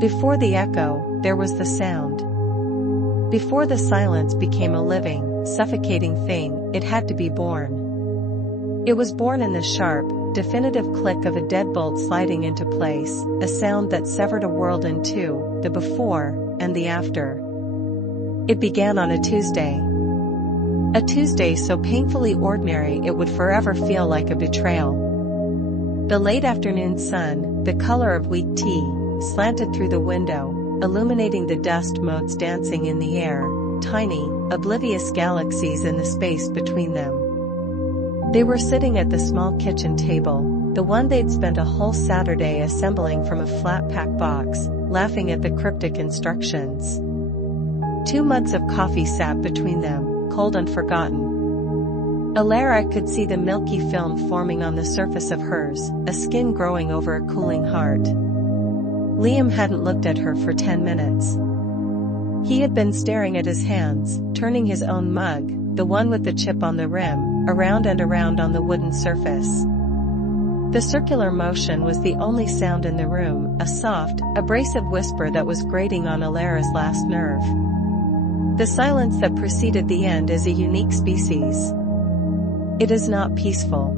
Before the echo, there was the sound. Before the silence became a living, suffocating thing, it had to be born. It was born in the sharp, definitive click of a deadbolt sliding into place, a sound that severed a world in two, the before and the after. It began on a Tuesday. A Tuesday so painfully ordinary it would forever feel like a betrayal. The late afternoon sun, the color of weak tea, slanted through the window, illuminating the dust motes dancing in the air, tiny, oblivious galaxies in the space between them. They were sitting at the small kitchen table, the one they'd spent a whole Saturday assembling from a flat-pack box, laughing at the cryptic instructions. 2 mugs of coffee sat between them, cold and forgotten. Alara could see the milky film forming on the surface of hers, a skin growing over a cooling heart. Liam hadn't looked at her for 10 minutes. He had been staring at his hands, turning his own mug, the one with the chip on the rim, around and around on the wooden surface. The circular motion was the only sound in the room, a soft, abrasive whisper that was grating on Alara's last nerve. The silence that preceded the end is a unique species. It is not peaceful.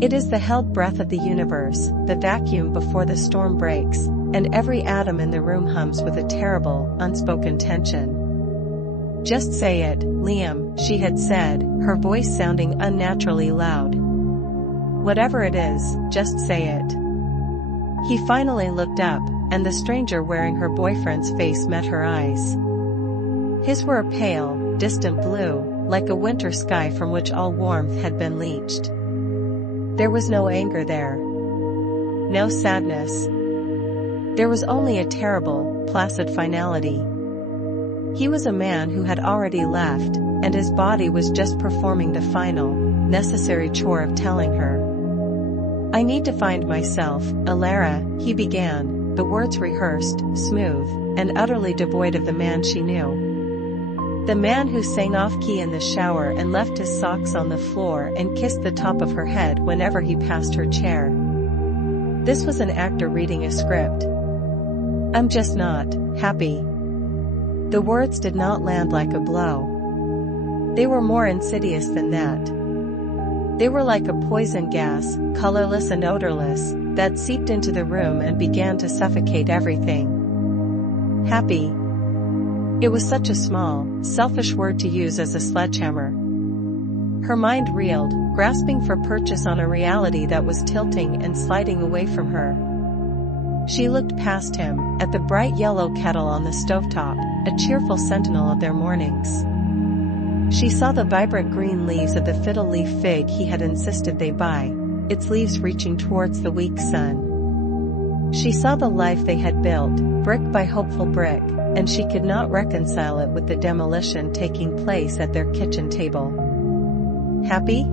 It is the held breath of the universe, the vacuum before the storm breaks, and every atom in the room hums with a terrible, unspoken tension. "Just say it, Liam," she had said, her voice sounding unnaturally loud. "Whatever it is, just say it." He finally looked up, and the stranger wearing her boyfriend's face met her eyes. His were a pale, distant blue, like a winter sky from which all warmth had been leached. There was no anger there. No sadness. There was only a terrible, placid finality. He was a man who had already left, and his body was just performing the final, necessary chore of telling her. "I need to find myself, Alara," he began, the words rehearsed, smooth, and utterly devoid of the man she knew. The man who sang off-key in the shower and left his socks on the floor and kissed the top of her head whenever he passed her chair. This was an actor reading a script. "I'm just not happy." The words did not land like a blow. They were more insidious than that. They were like a poison gas, colorless and odorless, that seeped into the room and began to suffocate everything. Happy. It was such a small, selfish word to use as a sledgehammer. Her mind reeled, grasping for purchase on a reality that was tilting and sliding away from her. She looked past him, at the bright yellow kettle on the stovetop, a cheerful sentinel of their mornings. She saw the vibrant green leaves of the fiddle-leaf fig he had insisted they buy, its leaves reaching towards the weak sun. She saw the life they had built, brick by hopeful brick, and she could not reconcile it with the demolition taking place at their kitchen table. Happy?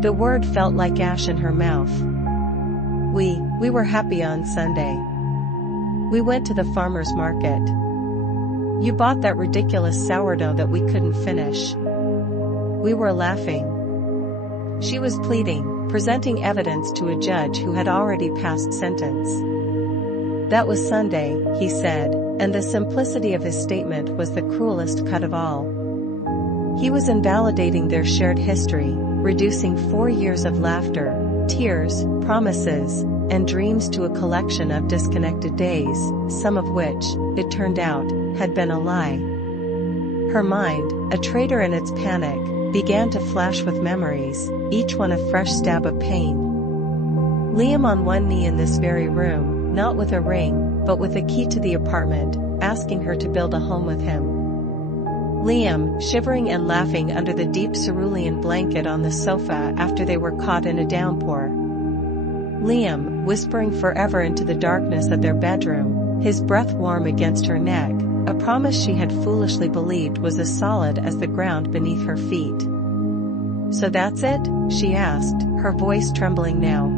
The word felt like ash in her mouth. We were happy on Sunday. We went to the farmer's market. You bought that ridiculous sourdough that we couldn't finish. We were laughing. She was pleading, presenting evidence to a judge who had already passed sentence. That was Sunday, he said, and the simplicity of his statement was the cruelest cut of all. He was invalidating their shared history, reducing 4 years of laughter, tears, promises, and dreams to a collection of disconnected days, some of which, it turned out, had been a lie. Her mind, a traitor in its panic, began to flash with memories, each one a fresh stab of pain. Liam on one knee in this very room, not with a ring, but with a key to the apartment, asking her to build a home with him. Liam, shivering and laughing under the deep cerulean blanket on the sofa after they were caught in a downpour. Liam, whispering forever into the darkness of their bedroom, his breath warm against her neck, a promise she had foolishly believed was as solid as the ground beneath her feet. "So that's it?" she asked, her voice trembling now.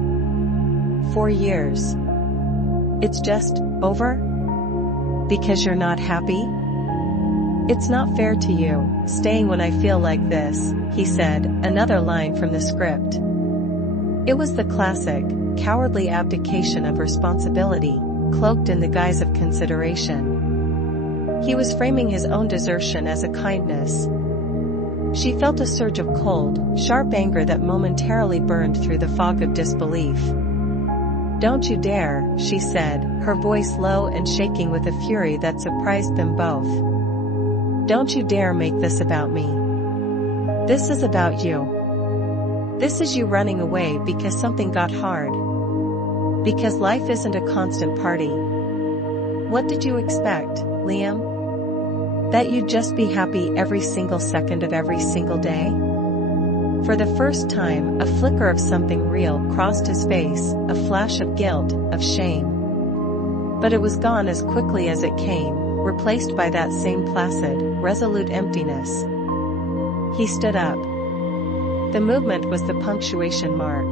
4 years. It's just over? Because you're not happy? It's not fair to you, staying when I feel like this, he said, another line from the script. It was the classic, cowardly abdication of responsibility, cloaked in the guise of consideration. He was framing his own desertion as a kindness. She felt a surge of cold, sharp anger that momentarily burned through the fog of disbelief. "Don't you dare," she said, her voice low and shaking with a fury that surprised them both. "Don't you dare make this about me. This is about you. This is you running away because something got hard. Because life isn't a constant party. What did you expect, Liam? That you'd just be happy every single second of every single day?" For the first time, a flicker of something real crossed his face, a flash of guilt, of shame. But it was gone as quickly as it came, replaced by that same placid, resolute emptiness. He stood up. The movement was the punctuation mark.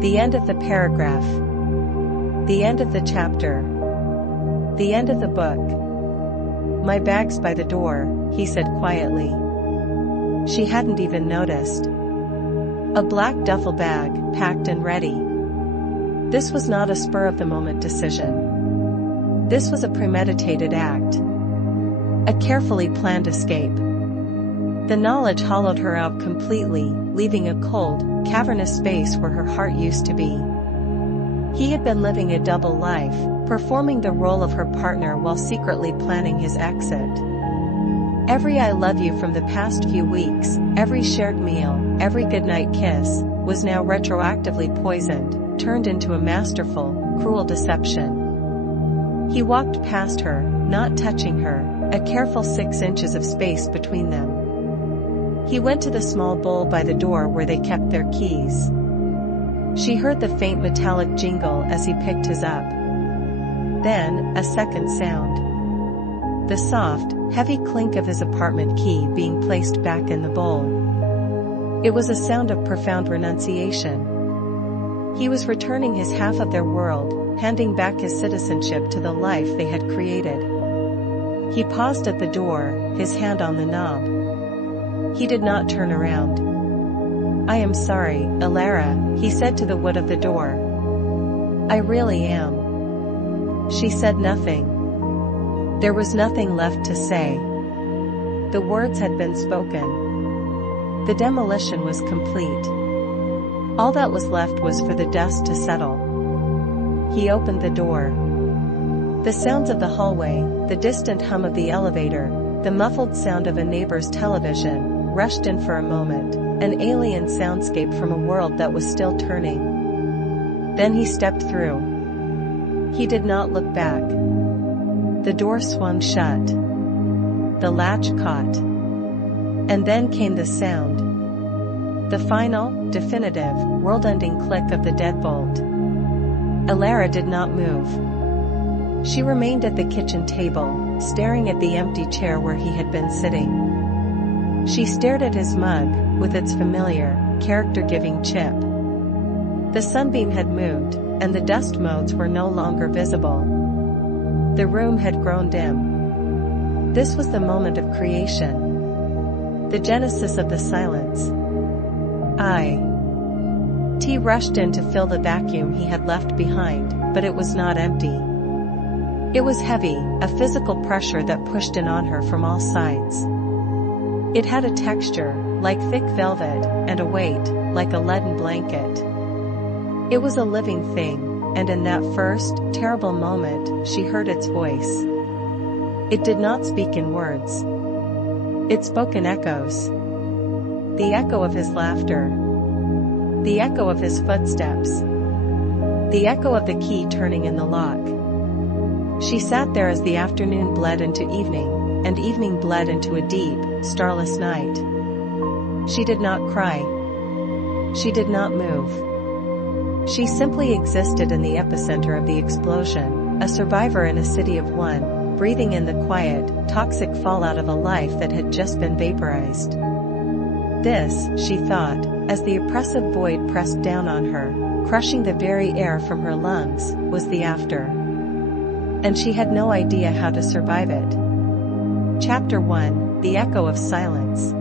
The end of the paragraph. The end of the chapter. The end of the book. "My bag's by the door," he said quietly. She hadn't even noticed. A black duffel bag, packed and ready. This was not a spur-of-the-moment decision. This was a premeditated act. A carefully planned escape. The knowledge hollowed her out completely, leaving a cold, cavernous space where her heart used to be. He had been living a double life, performing the role of her partner while secretly planning his exit. Every "I love you" from the past few weeks, every shared meal, every goodnight kiss, was now retroactively poisoned, turned into a masterful, cruel deception. He walked past her, not touching her, a careful 6 inches of space between them. He went to the small bowl by the door where they kept their keys. She heard the faint metallic jingle as he picked his up. Then, a second sound. The soft, heavy clink of his apartment key being placed back in the bowl. It was a sound of profound renunciation. He was returning his half of their world, handing back his citizenship to the life they had created. He paused at the door, his hand on the knob. He did not turn around. "I am sorry, Alara," he said to the wood of the door. "I really am." She said nothing. There was nothing left to say. The words had been spoken. The demolition was complete. All that was left was for the dust to settle. He opened the door. The sounds of the hallway, the distant hum of the elevator, the muffled sound of a neighbor's television, rushed in for a moment, an alien soundscape from a world that was still turning. Then he stepped through. He did not look back. The door swung shut. The latch caught. And then came the sound. The final, definitive, world-ending click of the deadbolt. Alara did not move. She remained at the kitchen table, staring at the empty chair where he had been sitting. She stared at his mug, with its familiar, character-giving chip. The sunbeam had moved, and the dust motes were no longer visible. The room had grown dim. This was the moment of creation. The genesis of the silence. Tea rushed in to fill the vacuum he had left behind, but it was not empty. It was heavy, a physical pressure that pushed in on her from all sides. It had a texture, like thick velvet, and a weight, like a leaden blanket. It was a living thing, and in that first, terrible moment, she heard its voice. It did not speak in words. It spoke in echoes. The echo of his laughter. The echo of his footsteps. The echo of the key turning in the lock. She sat there as the afternoon bled into evening, and evening bled into a deep, starless night. She did not cry. She did not move. She simply existed in the epicenter of the explosion, a survivor in a city of one, breathing in the quiet, toxic fallout of a life that had just been vaporized. This, she thought, as the oppressive void pressed down on her, crushing the very air from her lungs, was the after. And she had no idea how to survive it. Chapter 1: The Echo of Silence.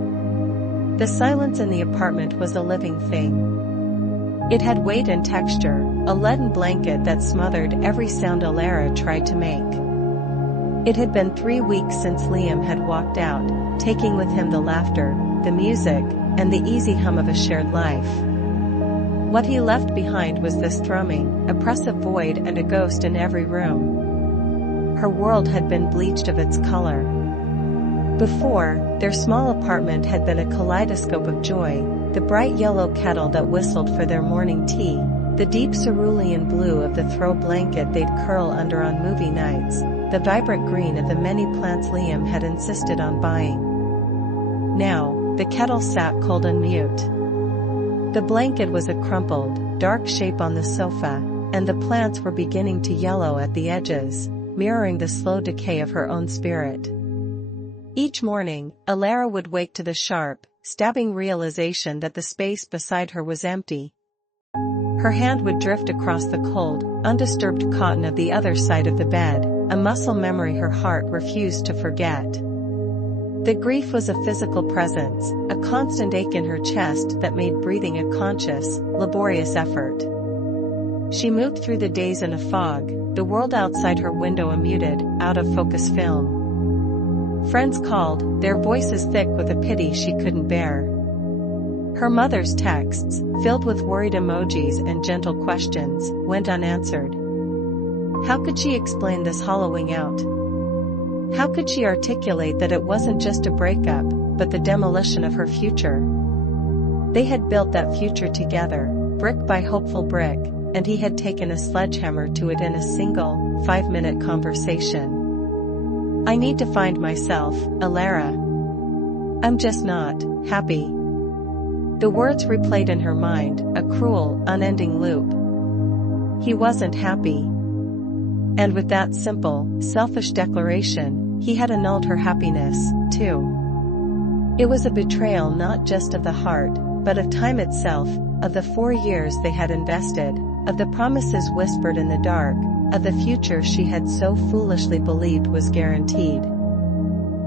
The silence in the apartment was a living thing. It had weight and texture, a leaden blanket that smothered every sound Alara tried to make. It had been 3 weeks since Liam had walked out, taking with him the laughter, the music, and the easy hum of a shared life. What he left behind was this thrumming, oppressive void and a ghost in every room. Her world had been bleached of its color. Before, their small apartment had been a kaleidoscope of joy, the bright yellow kettle that whistled for their morning tea, the deep cerulean blue of the throw blanket they'd curl under on movie nights, the vibrant green of the many plants Liam had insisted on buying. Now, the kettle sat cold and mute. The blanket was a crumpled, dark shape on the sofa, and the plants were beginning to yellow at the edges, mirroring the slow decay of her own spirit. Each morning, Alara would wake to the sharp, stabbing realization that the space beside her was empty. Her hand would drift across the cold, undisturbed cotton of the other side of the bed, a muscle memory her heart refused to forget. The grief was a physical presence, a constant ache in her chest that made breathing a conscious, laborious effort. She moved through the days in a fog, the world outside her window a muted, out-of-focus film. Friends called, their voices thick with a pity she couldn't bear. Her mother's texts, filled with worried emojis and gentle questions, went unanswered. How could she explain this hollowing out? How could she articulate that it wasn't just a breakup, but the demolition of her future? They had built that future together, brick by hopeful brick, and he had taken a sledgehammer to it in a single, 5-minute conversation. I need to find myself, Alara. I'm just not happy. The words replayed in her mind, a cruel, unending loop. He wasn't happy. And with that simple, selfish declaration, he had annulled her happiness, too. It was a betrayal not just of the heart, but of time itself, of the 4 years they had invested, of the promises whispered in the dark, of the future she had so foolishly believed was guaranteed.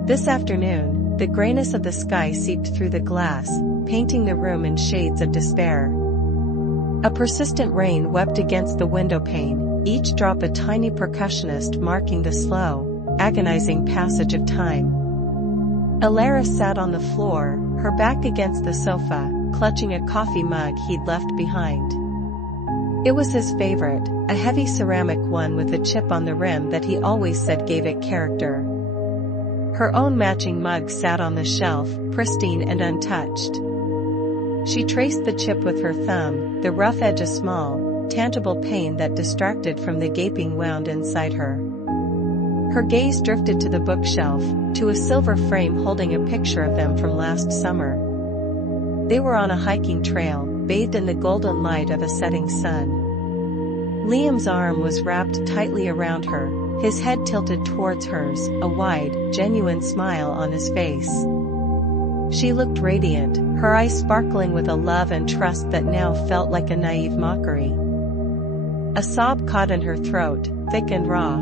This afternoon, the grayness of the sky seeped through the glass, painting the room in shades of despair. A persistent rain wept against the window pane, each drop a tiny percussionist marking the slow, agonizing passage of time. Alara sat on the floor, her back against the sofa, clutching a coffee mug he'd left behind. It was his favorite, a heavy ceramic one with a chip on the rim that he always said gave it character. Her own matching mug sat on the shelf, pristine and untouched. She traced the chip with her thumb, the rough edge a small, tangible pain that distracted from the gaping wound inside her. Her gaze drifted to the bookshelf, to a silver frame holding a picture of them from last summer. They were on a hiking trail, bathed in the golden light of a setting sun. Liam's arm was wrapped tightly around her, his head tilted towards hers, a wide, genuine smile on his face. She looked radiant, her eyes sparkling with a love and trust that now felt like a naive mockery. A sob caught in her throat, thick and raw.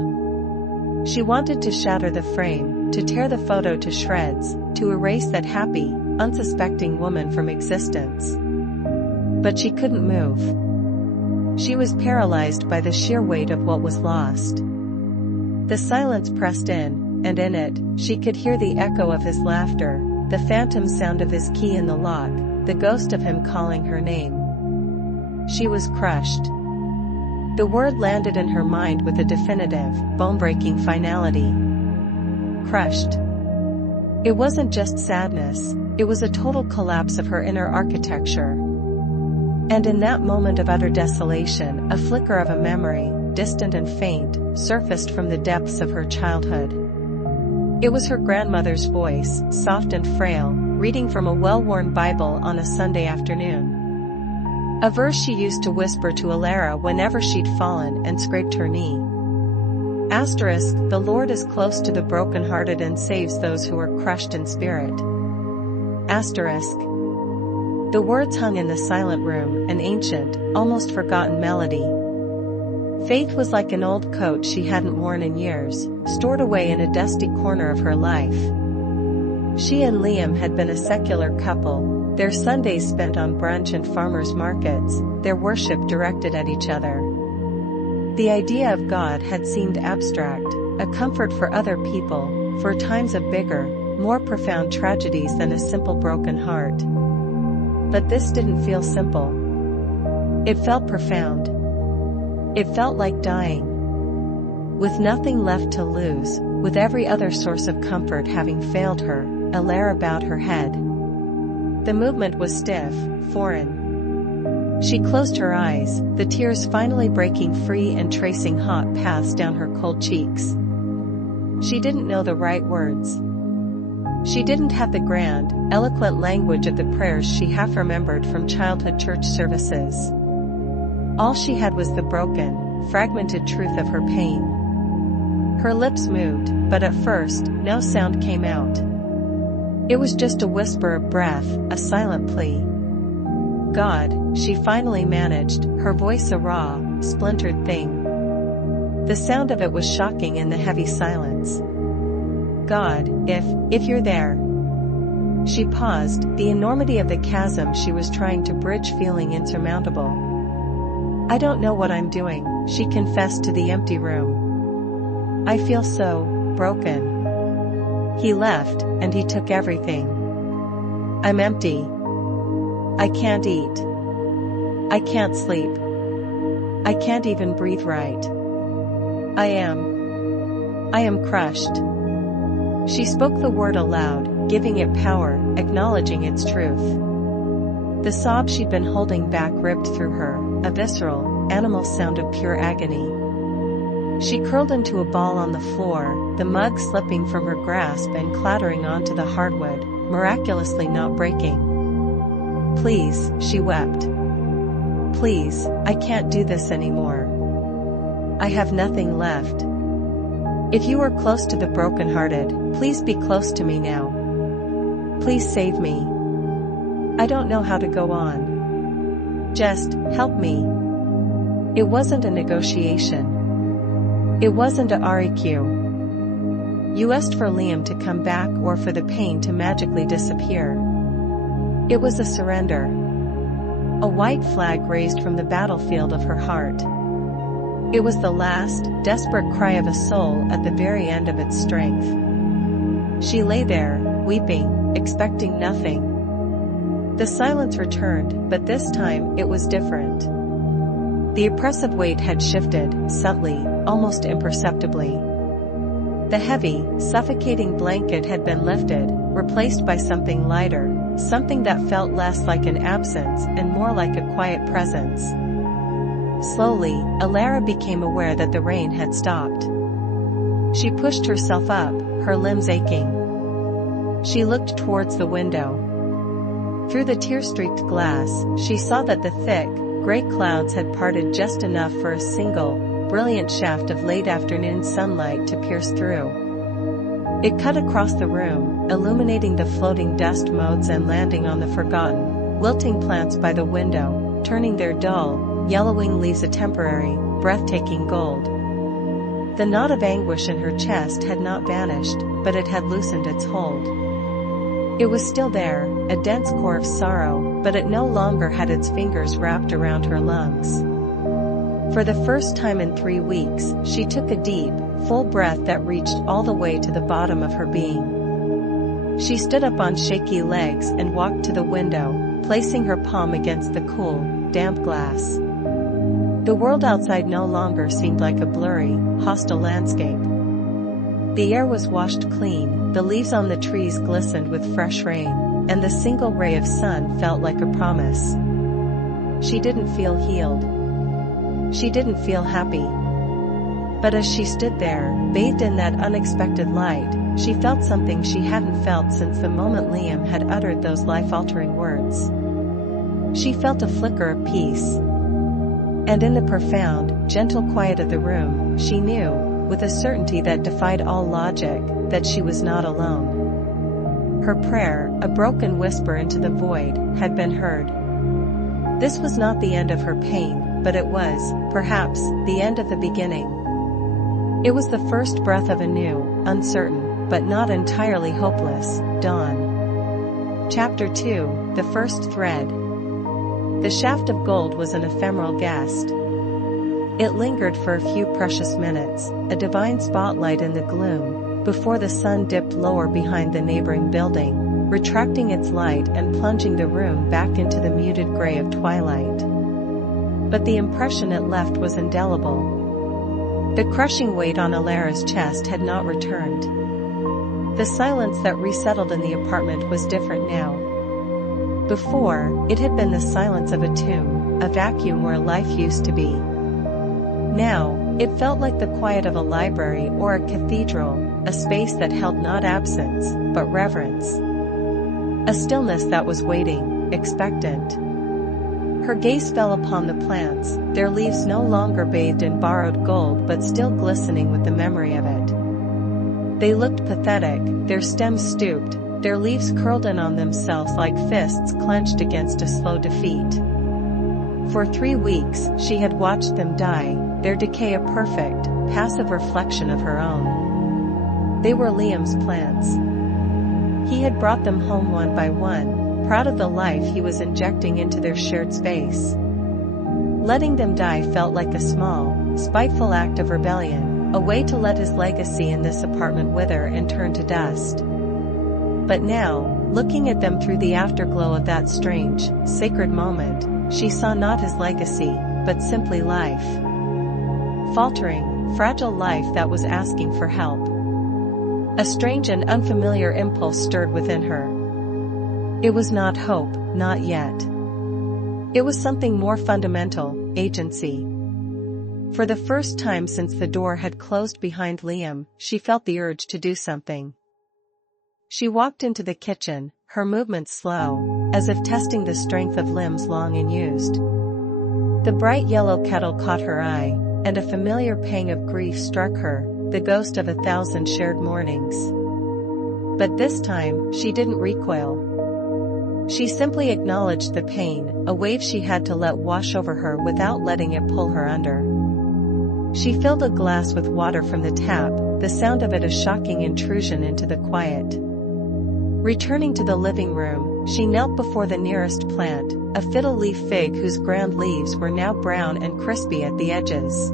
She wanted to shatter the frame, to tear the photo to shreds, to erase that happy, unsuspecting woman from existence. But she couldn't move. She was paralyzed by the sheer weight of what was lost. The silence pressed in, and in it, she could hear the echo of his laughter, the phantom sound of his key in the lock, the ghost of him calling her name. She was crushed. The word landed in her mind with a definitive, bone-breaking finality. Crushed. It wasn't just sadness, it was a total collapse of her inner architecture. And in that moment of utter desolation, a flicker of a memory, distant and faint, surfaced from the depths of her childhood. It was her grandmother's voice, soft and frail, reading from a well-worn Bible on a Sunday afternoon. A verse she used to whisper to Alara whenever she'd fallen and scraped her knee. Asterisk, the Lord is close to the brokenhearted and saves those who are crushed in spirit. Asterisk. The words hung in the silent room, an ancient, almost forgotten melody. Faith was like an old coat she hadn't worn in years, stored away in a dusty corner of her life. She and Liam had been a secular couple, their Sundays spent on brunch and farmers' markets, their worship directed at each other. The idea of God had seemed abstract, a comfort for other people, for times of bigger, more profound tragedies than a simple broken heart. But this didn't feel simple. It felt profound. It felt like dying. With nothing left to lose, with every other source of comfort having failed her, Alara bowed her head. The movement was stiff, foreign. She closed her eyes, the tears finally breaking free and tracing hot paths down her cold cheeks. She didn't know the right words. She didn't have the grand, eloquent language of the prayers she half remembered from childhood church services. All she had was the broken, fragmented truth of her pain. Her lips moved, but at first, no sound came out. It was just a whisper of breath, a silent plea. God, she finally managed, her voice a raw, splintered thing. The sound of it was shocking in the heavy silence. God, if you're there. She paused, the enormity of the chasm she was trying to bridge feeling insurmountable. I don't know what I'm doing, she confessed to the empty room. I feel so broken. He left, and he took everything. I'm empty. I can't eat. I can't sleep. I can't even breathe right. I am crushed. She spoke the word aloud, giving it power, acknowledging its truth. The sob she'd been holding back ripped through her, a visceral, animal sound of pure agony. She curled into a ball on the floor, the mug slipping from her grasp and clattering onto the hardwood, miraculously not breaking. Please, she wept. Please, I can't do this anymore. I have nothing left. If you are close to the brokenhearted, please be close to me now. Please save me. I don't know how to go on. Just, help me. It wasn't a negotiation. It wasn't a REQ. You asked for Liam to come back or for the pain to magically disappear. It was a surrender. A white flag raised from the battlefield of her heart. It was the last, desperate cry of a soul at the very end of its strength. She lay there, weeping, expecting nothing. The silence returned, but this time it was different. The oppressive weight had shifted, subtly, almost imperceptibly. The heavy, suffocating blanket had been lifted, replaced by something lighter, something that felt less like an absence and more like a quiet presence. Slowly, Alara became aware that the rain had stopped. She pushed herself up, her limbs aching. She looked towards the window. Through the tear-streaked glass, she saw that the thick, gray clouds had parted just enough for a single, brilliant shaft of late-afternoon sunlight to pierce through. It cut across the room, illuminating the floating dust motes and landing on the forgotten, wilting plants by the window, turning their dull, yellowing leaves a temporary, breathtaking gold. The knot of anguish in her chest had not vanished, but it had loosened its hold. It was still there, a dense core of sorrow, but it no longer had its fingers wrapped around her lungs. For the first time in 3 weeks, she took a deep, full breath that reached all the way to the bottom of her being. She stood up on shaky legs and walked to the window, placing her palm against the cool, damp glass. The world outside no longer seemed like a blurry, hostile landscape. The air was washed clean, the leaves on the trees glistened with fresh rain, and the single ray of sun felt like a promise. She didn't feel healed. She didn't feel happy. But as she stood there, bathed in that unexpected light, she felt something she hadn't felt since the moment Liam had uttered those life-altering words. She felt a flicker of peace. And in the profound, gentle quiet of the room, she knew, with a certainty that defied all logic, that she was not alone. Her prayer, a broken whisper into the void, had been heard. This was not the end of her pain, but it was, perhaps, the end of the beginning. It was the first breath of a new, uncertain, but not entirely hopeless, dawn. Chapter 2, The First Thread. The shaft of gold was an ephemeral guest. It lingered for a few precious minutes, a divine spotlight in the gloom, before the sun dipped lower behind the neighboring building, retracting its light and plunging the room back into the muted gray of twilight. But the impression it left was indelible. The crushing weight on Alara's chest had not returned. The silence that resettled in the apartment was different now. Before, it had been the silence of a tomb, a vacuum where life used to be. Now, it felt like the quiet of a library or a cathedral, a space that held not absence, but reverence. A stillness that was waiting, expectant. Her gaze fell upon the plants, their leaves no longer bathed in borrowed gold but still glistening with the memory of it. They looked pathetic, their stems stooped, their leaves curled in on themselves like fists clenched against a slow defeat. For 3 weeks, she had watched them die, their decay a perfect, passive reflection of her own. They were Liam's plants. He had brought them home one by one, proud of the life he was injecting into their shared space. Letting them die felt like a small, spiteful act of rebellion, a way to let his legacy in this apartment wither and turn to dust. But now, looking at them through the afterglow of that strange, sacred moment, she saw not his legacy, but simply life. Faltering, fragile life that was asking for help. A strange and unfamiliar impulse stirred within her. It was not hope, not yet. It was something more fundamental, agency. For the first time since the door had closed behind Liam, she felt the urge to do something. She walked into the kitchen, her movements slow, as if testing the strength of limbs long unused. The bright yellow kettle caught her eye, and a familiar pang of grief struck her, the ghost of 1,000 shared mornings. But this time, she didn't recoil. She simply acknowledged the pain, a wave she had to let wash over her without letting it pull her under. She filled a glass with water from the tap, the sound of it a shocking intrusion into the quiet. Returning to the living room, she knelt before the nearest plant, a fiddle-leaf fig whose grand leaves were now brown and crispy at the edges.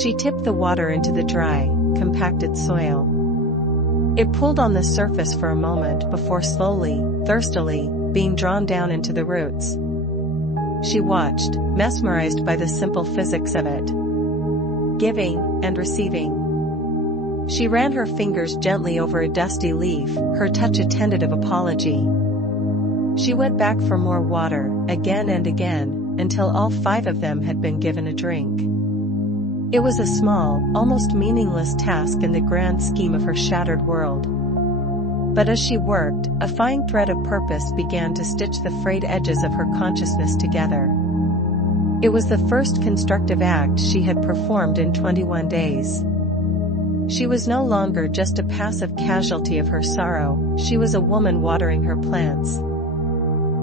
She tipped the water into the dry, compacted soil. It pulled on the surface for a moment before slowly, thirstily, being drawn down into the roots. She watched, mesmerized by the simple physics of it. Giving and receiving. She ran her fingers gently over a dusty leaf, her touch a tentative apology. She went back for more water, again and again, until all 5 of them had been given a drink. It was a small, almost meaningless task in the grand scheme of her shattered world. But as she worked, a fine thread of purpose began to stitch the frayed edges of her consciousness together. It was the first constructive act she had performed in 21 days. She was no longer just a passive casualty of her sorrow, she was a woman watering her plants.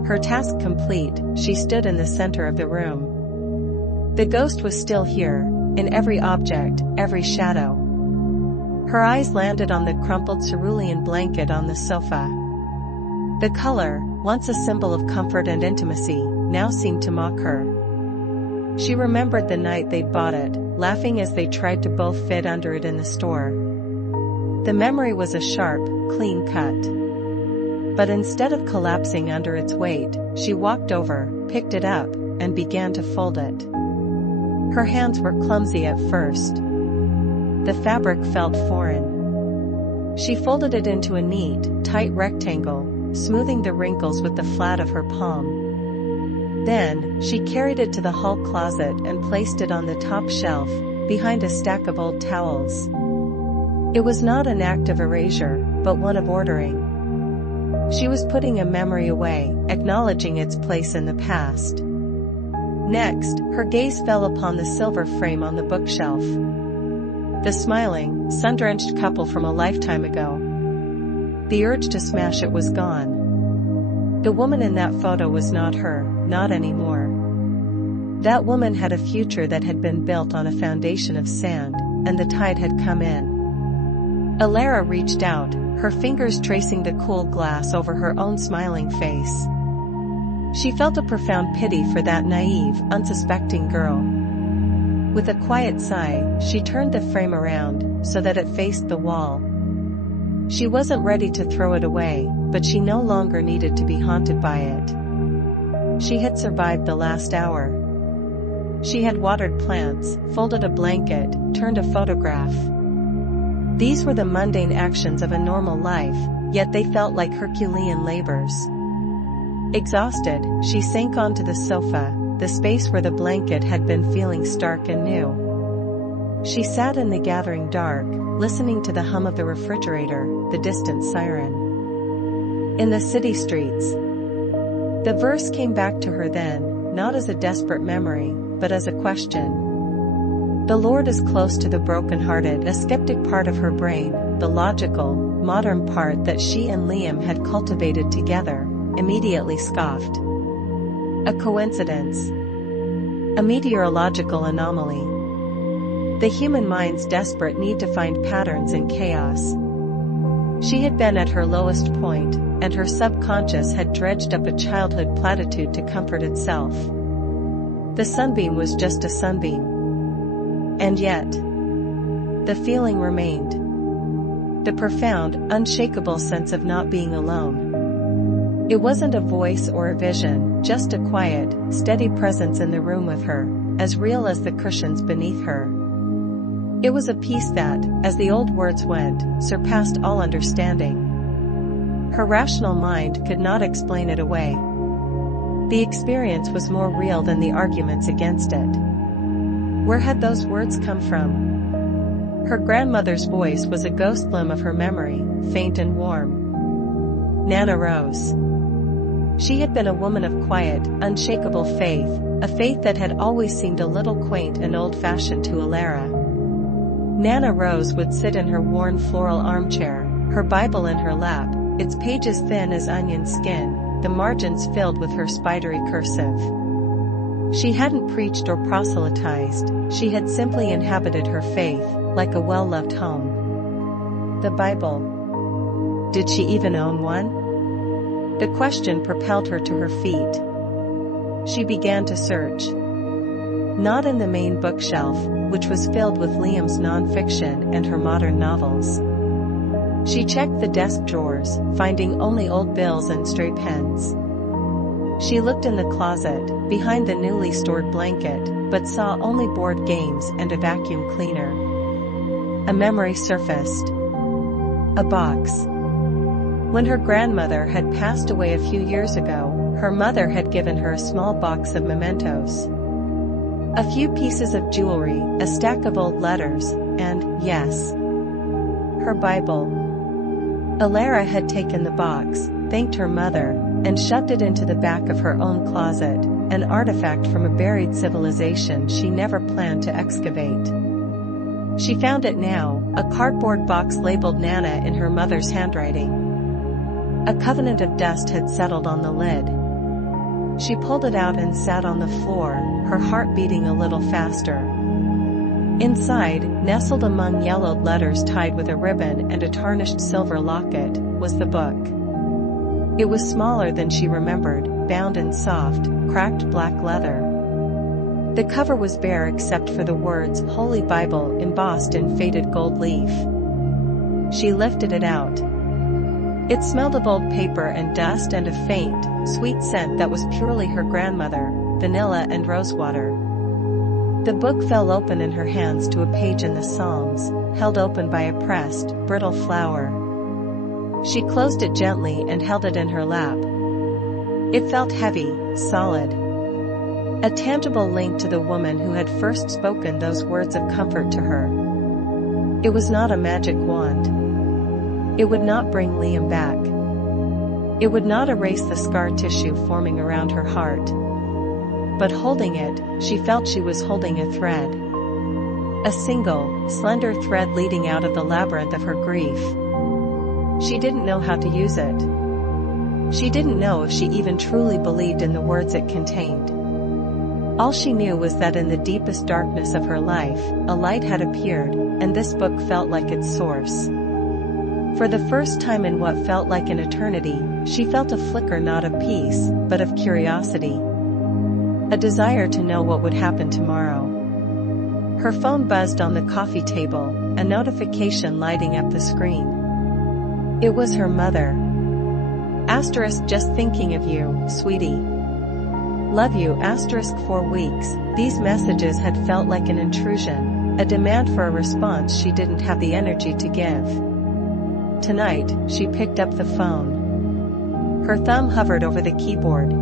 Her task complete, she stood in the center of the room. The ghost was still here, in every object, every shadow. Her eyes landed on the crumpled cerulean blanket on the sofa. The color, once a symbol of comfort and intimacy, now seemed to mock her. She remembered the night they'd bought it, laughing as they tried to both fit under it in the store. The memory was a sharp, clean cut. But instead of collapsing under its weight, she walked over, picked it up, and began to fold it. Her hands were clumsy at first. The fabric felt foreign. She folded it into a neat, tight rectangle, smoothing the wrinkles with the flat of her palm. Then, she carried it to the hall closet and placed it on the top shelf, behind a stack of old towels. It was not an act of erasure, but one of ordering. She was putting a memory away, acknowledging its place in the past. Next, her gaze fell upon the silver frame on the bookshelf. The smiling, sun-drenched couple from a lifetime ago. The urge to smash it was gone. The woman in that photo was not her, not anymore. That woman had a future that had been built on a foundation of sand, and the tide had come in. Alara reached out, her fingers tracing the cool glass over her own smiling face. She felt a profound pity for that naive, unsuspecting girl. With a quiet sigh, she turned the frame around, so that it faced the wall. She wasn't ready to throw it away, but she no longer needed to be haunted by it. She had survived the last hour. She had watered plants, folded a blanket, turned a photograph. These were the mundane actions of a normal life, yet they felt like Herculean labors. Exhausted, she sank onto the sofa, the space where the blanket had been feeling stark and new. She sat in the gathering dark, listening to the hum of the refrigerator, the distant siren. In the city streets. The verse came back to her then, not as a desperate memory, but as a question. The Lord is close to the broken-hearted, a skeptic part of her brain, the logical, modern part that she and Liam had cultivated together, immediately scoffed. A coincidence. A meteorological anomaly. The human mind's desperate need to find patterns in chaos. She had been at her lowest point, and her subconscious had dredged up a childhood platitude to comfort itself. The sunbeam was just a sunbeam. And yet, the feeling remained. The profound, unshakable sense of not being alone. It wasn't a voice or a vision, just a quiet, steady presence in the room with her, as real as the cushions beneath her. It was a peace that, as the old words went, surpassed all understanding. Her rational mind could not explain it away. The experience was more real than the arguments against it. Where had those words come from? Her grandmother's voice was a ghost limb of her memory, faint and warm. Nana Rose. She had been a woman of quiet, unshakable faith, a faith that had always seemed a little quaint and old-fashioned to Alara. Nana Rose would sit in her worn floral armchair, her Bible in her lap, its pages thin as onion skin, the margins filled with her spidery cursive. She hadn't preached or proselytized, she had simply inhabited her faith, like a well-loved home. The Bible. Did she even own one? The question propelled her to her feet. She began to search. Not in the main bookshelf, which was filled with Liam's non-fiction and her modern novels. She checked the desk drawers, finding only old bills and stray pens. She looked in the closet, behind the newly stored blanket, but saw only board games and a vacuum cleaner. A memory surfaced. A box. When her grandmother had passed away a few years ago, her mother had given her a small box of mementos. A few pieces of jewelry, a stack of old letters, and, yes, her Bible. Alara had taken the box, thanked her mother, and shoved it into the back of her own closet, an artifact from a buried civilization she never planned to excavate. She found it now, a cardboard box labeled Nana in her mother's handwriting. A covenant of dust had settled on the lid. She pulled it out and sat on the floor, her heart beating a little faster. Inside, nestled among yellowed letters tied with a ribbon and a tarnished silver locket, was the book. It was smaller than she remembered, bound in soft, cracked black leather. The cover was bare except for the words Holy Bible embossed in faded gold leaf. She lifted it out. It smelled of old paper and dust and a faint, sweet scent that was purely her grandmother, vanilla and rosewater. The book fell open in her hands to a page in the Psalms, held open by a pressed, brittle flower. She closed it gently and held it in her lap. It felt heavy, solid. A tangible link to the woman who had first spoken those words of comfort to her. It was not a magic wand. It would not bring Liam back. It would not erase the scar tissue forming around her heart. But holding it, she felt she was holding a thread. A single, slender thread leading out of the labyrinth of her grief. She didn't know how to use it. She didn't know if she even truly believed in the words it contained. All she knew was that in the deepest darkness of her life, a light had appeared, and this book felt like its source. For the first time in what felt like an eternity, she felt a flicker not of peace, but of curiosity. A desire to know what would happen tomorrow. Her phone buzzed on the coffee table, a notification lighting up the screen. It was her mother. Asterisk just thinking of you, sweetie. Love you. Asterisk 4 weeks. These messages had felt like an intrusion, a demand for a response she didn't have the energy to give. Tonight, she picked up the phone. Her thumb hovered over the keyboard.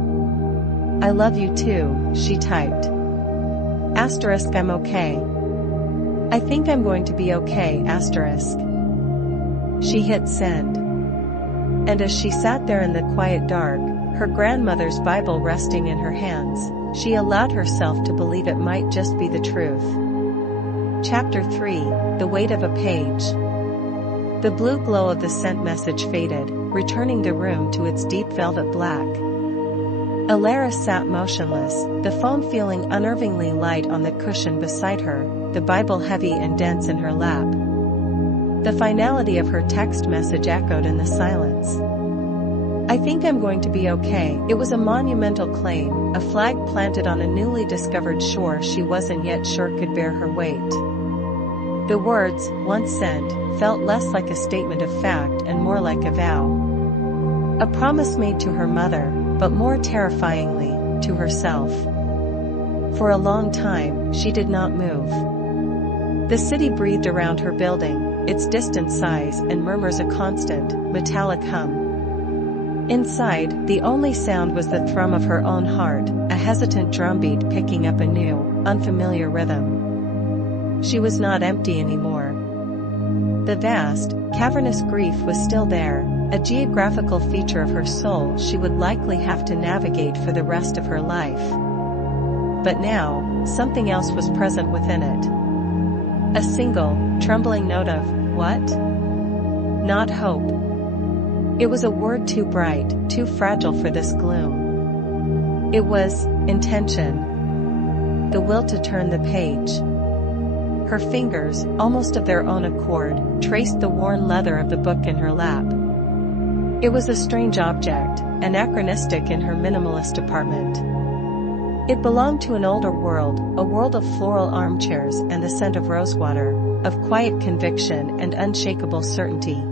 I love you too, she typed. Asterisk I'm okay. I think I'm going to be okay. Asterisk. She hit send. And as she sat there in the quiet dark, her grandmother's Bible resting in her hands, she allowed herself to believe it might just be the truth. Chapter 3, The Weight of a Page. The blue glow of the sent message faded, returning the room to its deep velvet black. Alara sat motionless, the phone feeling unnervingly light on the cushion beside her, the Bible heavy and dense in her lap. The finality of her text message echoed in the silence. I think I'm going to be okay. It was a monumental claim, a flag planted on a newly discovered shore she wasn't yet sure could bear her weight. The words, once sent, felt less like a statement of fact and more like a vow. A promise made to her mother, but more terrifyingly, to herself. For a long time, she did not move. The city breathed around her building, its distant sighs and murmurs a constant, metallic hum. Inside, the only sound was the thrum of her own heart, a hesitant drumbeat picking up a new, unfamiliar rhythm. She was not empty anymore. The vast, cavernous grief was still there, a geographical feature of her soul she would likely have to navigate for the rest of her life. But now, something else was present within it. A single, trembling note of, what? Not hope. It was a word too bright, too fragile for this gloom. It was, intention. The will to turn the page. Her fingers, almost of their own accord, traced the worn leather of the book in her lap. It was a strange object, anachronistic in her minimalist apartment. It belonged to an older world, a world of floral armchairs and the scent of rosewater, of quiet conviction and unshakable certainty.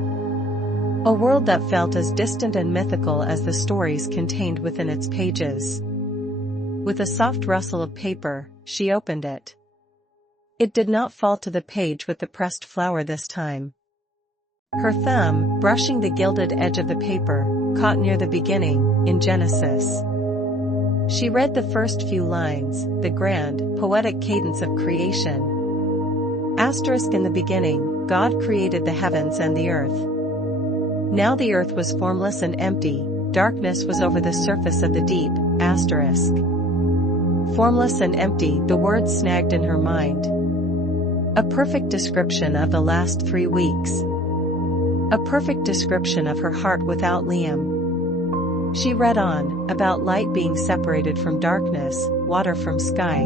A world that felt as distant and mythical as the stories contained within its pages. With a soft rustle of paper, she opened it. It did not fall to the page with the pressed flower this time. Her thumb, brushing the gilded edge of the paper, caught near the beginning, in Genesis. She read the first few lines, the grand, poetic cadence of creation. Asterisk in the beginning, God created the heavens and the earth. Now the earth was formless and empty, darkness was over the surface of the deep, asterisk. Formless and empty, the words snagged in her mind. A perfect description of the last 3 weeks. A perfect description of her heart without Liam. She read on, about light being separated from darkness, water from sky.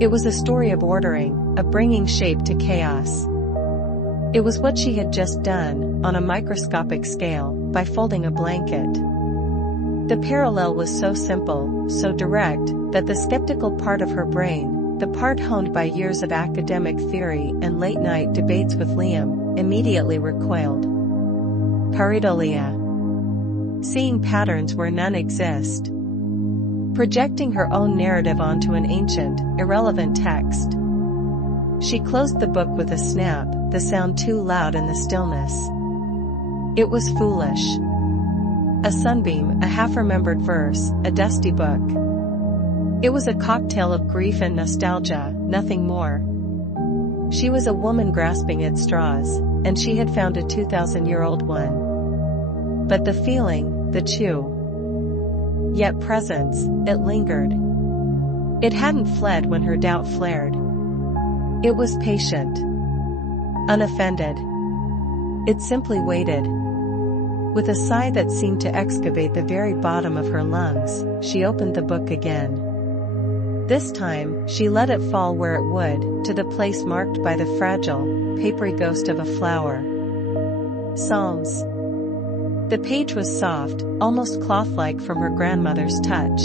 It was a story of ordering, of bringing shape to chaos. It was what she had just done, on a microscopic scale, by folding a blanket. The parallel was so simple, so direct, that the skeptical part of her brain, the part honed by years of academic theory and late-night debates with Liam, immediately recoiled. Pareidolia. Seeing patterns where none exist. Projecting her own narrative onto an ancient, irrelevant text. She closed the book with a snap, the sound too loud in the stillness. It was foolish. A sunbeam, a half-remembered verse, a dusty book. It was a cocktail of grief and nostalgia, nothing more. She was a woman grasping at straws, and she had found a 2,000-year-old one. But the feeling, the chew. Yet presence, it lingered. It hadn't fled when her doubt flared. It was patient. Unoffended. It simply waited. With a sigh that seemed to excavate the very bottom of her lungs, she opened the book again. This time, she let it fall where it would, to the place marked by the fragile, papery ghost of a flower. Psalms. The page was soft, almost cloth-like from her grandmother's touch.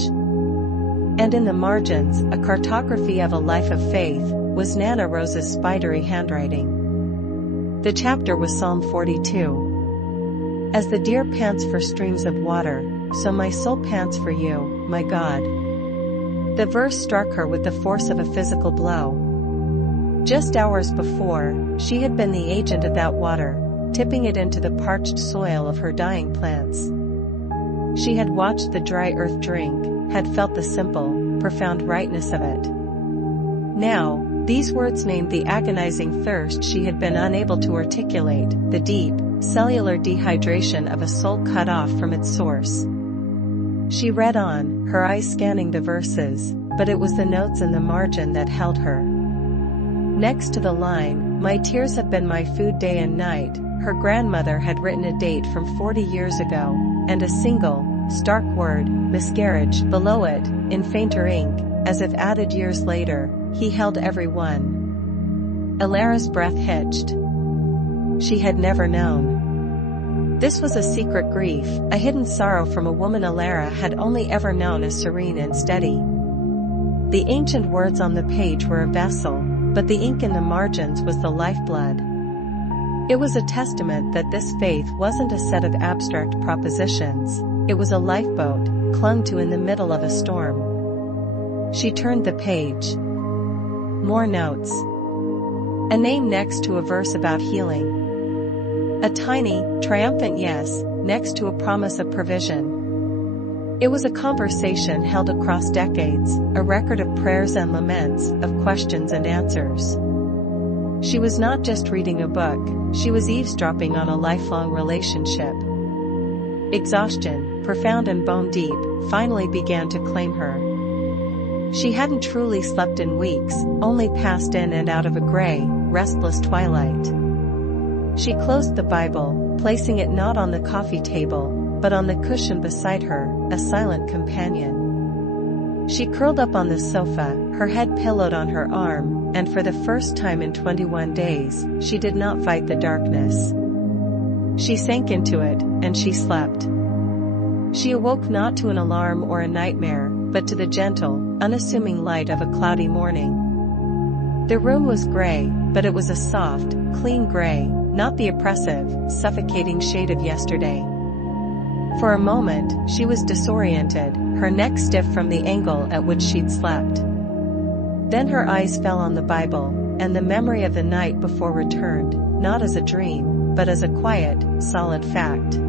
And in the margins, a cartography of a life of faith, was Nana Rose's spidery handwriting. The chapter was Psalm 42. As the deer pants for streams of water, so my soul pants for you, my God. The verse struck her with the force of a physical blow. Just hours before, she had been the agent of that water, tipping it into the parched soil of her dying plants. She had watched the dry earth drink, had felt the simple, profound rightness of it. Now, these words named the agonizing thirst she had been unable to articulate, the deep, cellular dehydration of a soul cut off from its source. She read on, her eyes scanning the verses, but it was the notes in the margin that held her. Next to the line, "My tears have been my food day and night," her grandmother had written a date from 40 years ago, and a single, stark word, miscarriage, below it, in fainter ink, as if added years later. He held every one. Alara's breath hitched. She had never known. This was a secret grief, a hidden sorrow from a woman Alara had only ever known as serene and steady. The ancient words on the page were a vessel, but the ink in the margins was the lifeblood. It was a testament that this faith wasn't a set of abstract propositions, it was a lifeboat, clung to in the middle of a storm. She turned the page. More notes. A name next to a verse about healing. A tiny, triumphant yes, next to a promise of provision. It was a conversation held across decades, a record of prayers and laments, of questions and answers. She was not just reading a book, she was eavesdropping on a lifelong relationship. Exhaustion, profound and bone deep, finally began to claim her. She hadn't truly slept in weeks, only passed in and out of a gray, restless twilight. She closed the Bible, placing it not on the coffee table, but on the cushion beside her, a silent companion. She curled up on the sofa, her head pillowed on her arm, and for the first time in 21 days, she did not fight the darkness. She sank into it, and she slept. She awoke not to an alarm or a nightmare, but to the gentle, unassuming light of a cloudy morning. The room was gray, but it was a soft, clean gray, not the oppressive, suffocating shade of yesterday. For a moment, she was disoriented, her neck stiff from the angle at which she'd slept. Then her eyes fell on the Bible, and the memory of the night before returned, not as a dream, but as a quiet, solid fact.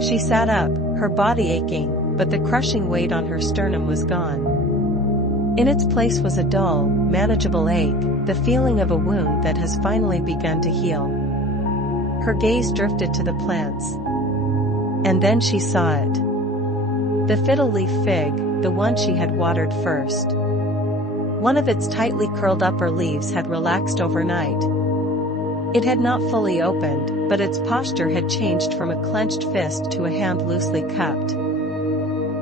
She sat up, her body aching, but the crushing weight on her sternum was gone. In its place was a dull, manageable ache, the feeling of a wound that has finally begun to heal. Her gaze drifted to the plants. And then she saw it. The fiddle-leaf fig, the one she had watered first. One of its tightly curled upper leaves had relaxed overnight. It had not fully opened, but its posture had changed from a clenched fist to a hand loosely cupped.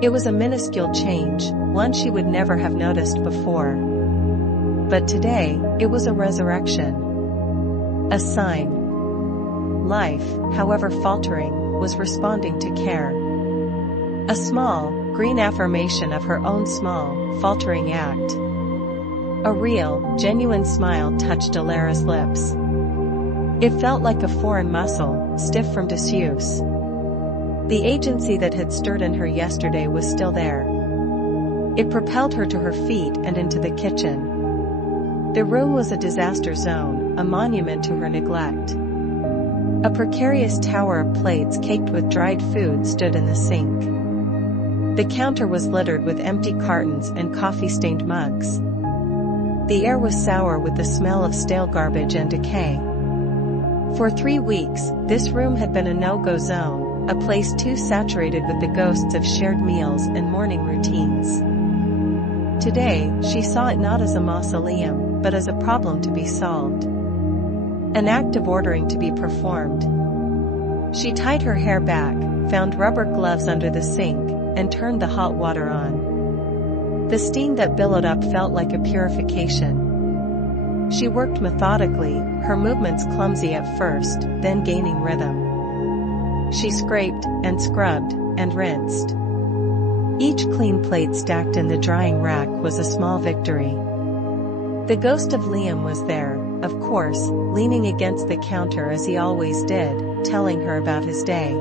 It was a minuscule change, one she would never have noticed before. But today, it was a resurrection. A sign. Life, however faltering, was responding to care. A small, green affirmation of her own small, faltering act. A real, genuine smile touched Alara's lips. It felt like a foreign muscle, stiff from disuse. The agency that had stirred in her yesterday was still there. It propelled her to her feet and into the kitchen. The room was a disaster zone, a monument to her neglect. A precarious tower of plates caked with dried food stood in the sink. The counter was littered with empty cartons and coffee-stained mugs. The air was sour with the smell of stale garbage and decay. For 3 weeks, this room had been a no-go zone, a place too saturated with the ghosts of shared meals and morning routines. Today, she saw it not as a mausoleum, but as a problem to be solved. An act of ordering to be performed. She tied her hair back, found rubber gloves under the sink, and turned the hot water on. The steam that billowed up felt like a purification. She worked methodically, her movements clumsy at first, then gaining rhythm. She scraped, and scrubbed, and rinsed. Each clean plate stacked in the drying rack was a small victory. The ghost of Liam was there, of course, leaning against the counter as he always did, telling her about his day.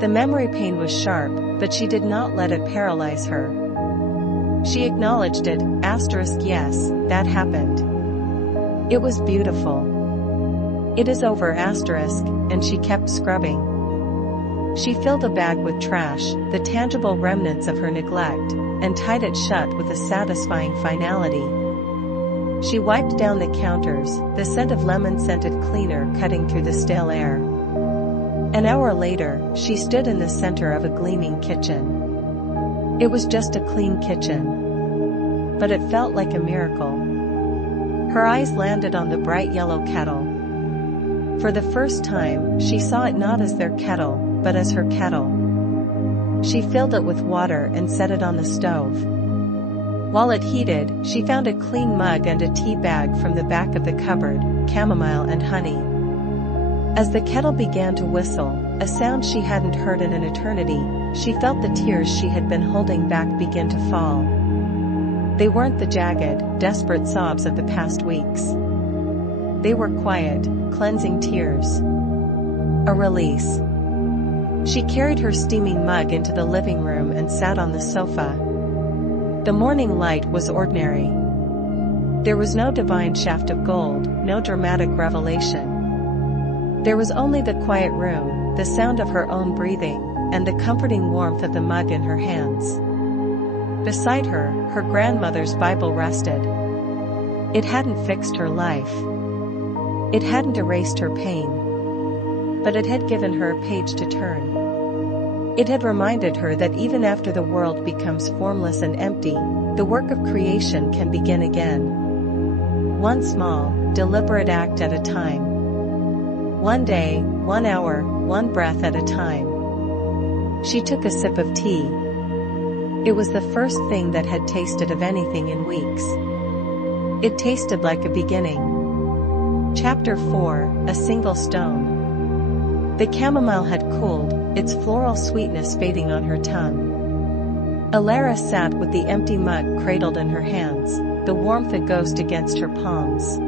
The memory pain was sharp, but she did not let it paralyze her. She acknowledged it, yes, that happened. It was beautiful. It is over, and she kept scrubbing. She filled a bag with trash, the tangible remnants of her neglect, and tied it shut with a satisfying finality. She wiped down the counters, the scent of lemon-scented cleaner cutting through the stale air. An hour later, she stood in the center of a gleaming kitchen. It was just a clean kitchen. But it felt like a miracle. Her eyes landed on the bright yellow kettle. For the first time, she saw it not as their kettle, but as her kettle. She filled it with water and set it on the stove. While it heated, she found a clean mug and a tea bag from the back of the cupboard, chamomile and honey. As the kettle began to whistle, a sound she hadn't heard in an eternity, she felt the tears she had been holding back begin to fall. They weren't the jagged, desperate sobs of the past weeks. They were quiet, cleansing tears. A release. She carried her steaming mug into the living room and sat on the sofa. The morning light was ordinary. There was no divine shaft of gold, no dramatic revelation. There was only the quiet room, the sound of her own breathing, and the comforting warmth of the mug in her hands. Beside her, her grandmother's Bible rested. It hadn't fixed her life. It hadn't erased her pain. But it had given her a page to turn. It had reminded her that even after the world becomes formless and empty, the work of creation can begin again. One small, deliberate act at a time. One day, 1 hour, one breath at a time. She took a sip of tea. It was the first thing that had tasted of anything in weeks. It tasted like a beginning. Chapter 4, A Single Stone. The chamomile had cooled, its floral sweetness fading on her tongue. Alara sat with the empty mug cradled in her hands, the warmth a ghost against her palms.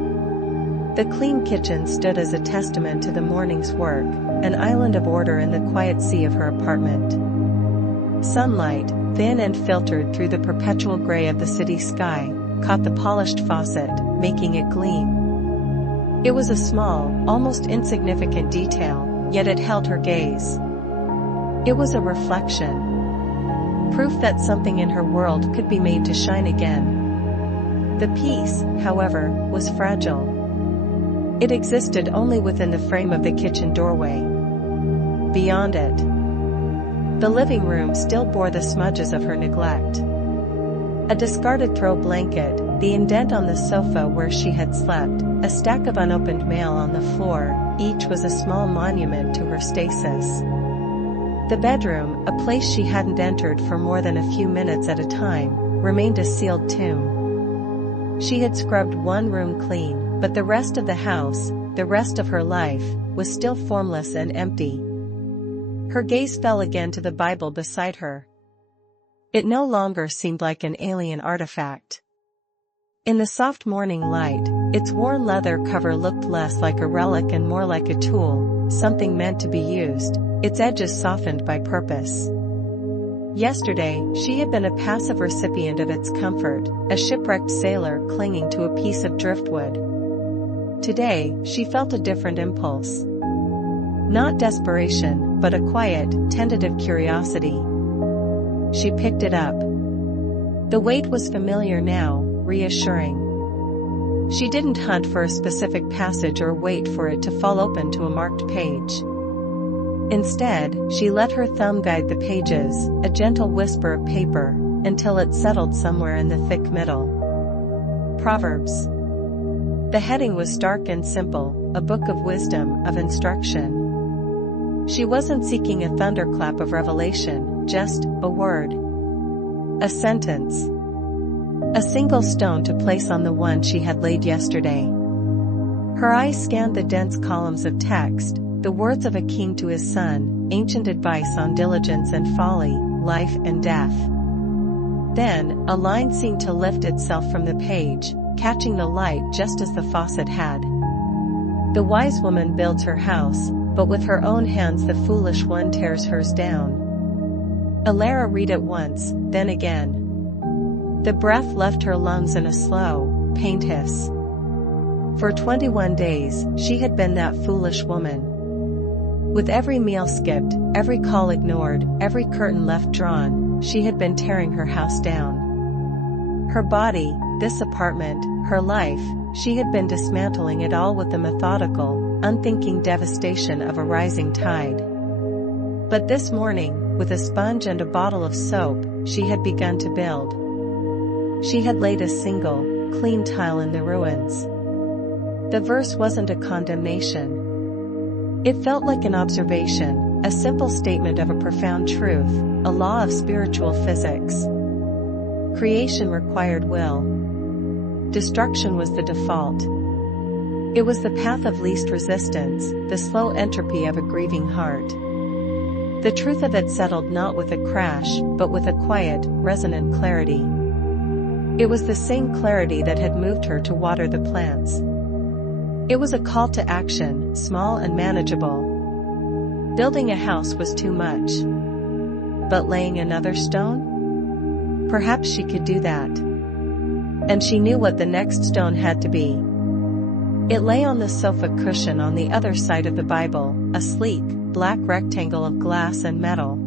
The clean kitchen stood as a testament to the morning's work, an island of order in the quiet sea of her apartment. Sunlight, thin and filtered through the perpetual gray of the city sky, caught the polished faucet, making it gleam. It was a small, almost insignificant detail, yet it held her gaze. It was a reflection. Proof that something in her world could be made to shine again. The piece, however, was fragile. It existed only within the frame of the kitchen doorway. Beyond it, the living room still bore the smudges of her neglect. A discarded throw blanket, the indent on the sofa where she had slept, a stack of unopened mail on the floor, each was a small monument to her stasis. The bedroom, a place she hadn't entered for more than a few minutes at a time, remained a sealed tomb. She had scrubbed one room clean, but the rest of the house, the rest of her life, was still formless and empty. Her gaze fell again to the Bible beside her. It no longer seemed like an alien artifact. In the soft morning light, its worn leather cover looked less like a relic and more like a tool, something meant to be used, its edges softened by purpose. Yesterday, she had been a passive recipient of its comfort, a shipwrecked sailor clinging to a piece of driftwood. Today, she felt a different impulse. Not desperation, but a quiet, tentative curiosity. She picked it up. The weight was familiar now, reassuring. She didn't hunt for a specific passage or wait for it to fall open to a marked page. Instead, she let her thumb guide the pages, a gentle whisper of paper, until it settled somewhere in the thick middle. Proverbs. The heading was stark and simple, a book of wisdom, of instruction. She wasn't seeking a thunderclap of revelation, just a word. A sentence. A single stone to place on the one she had laid yesterday. Her eyes scanned the dense columns of text, the words of a king to his son, ancient advice on diligence and folly, life and death. Then, a line seemed to lift itself from the page, catching the light just as the faucet had. The wise woman builds her house, but with her own hands the foolish one tears hers down. Alara read it once, then again. The breath left her lungs in a slow, pained hiss. For 21 days, she had been that foolish woman. With every meal skipped, every call ignored, every curtain left drawn, she had been tearing her house down. Her body, this apartment, her life, she had been dismantling it all with the methodical, unthinking devastation of a rising tide. But this morning, with a sponge and a bottle of soap, she had begun to build. She had laid a single, clean tile in the ruins. The verse wasn't a condemnation. It felt like an observation, a simple statement of a profound truth, a law of spiritual physics. Creation required will. Destruction was the default. It was the path of least resistance, the slow entropy of a grieving heart. The truth of it settled not with a crash, but with a quiet, resonant clarity. It was the same clarity that had moved her to water the plants. It was a call to action, small and manageable. Building a house was too much. But laying another stone? Perhaps she could do that. And she knew what the next stone had to be. It lay on the sofa cushion on the other side of the Bible, a sleek, black rectangle of glass and metal.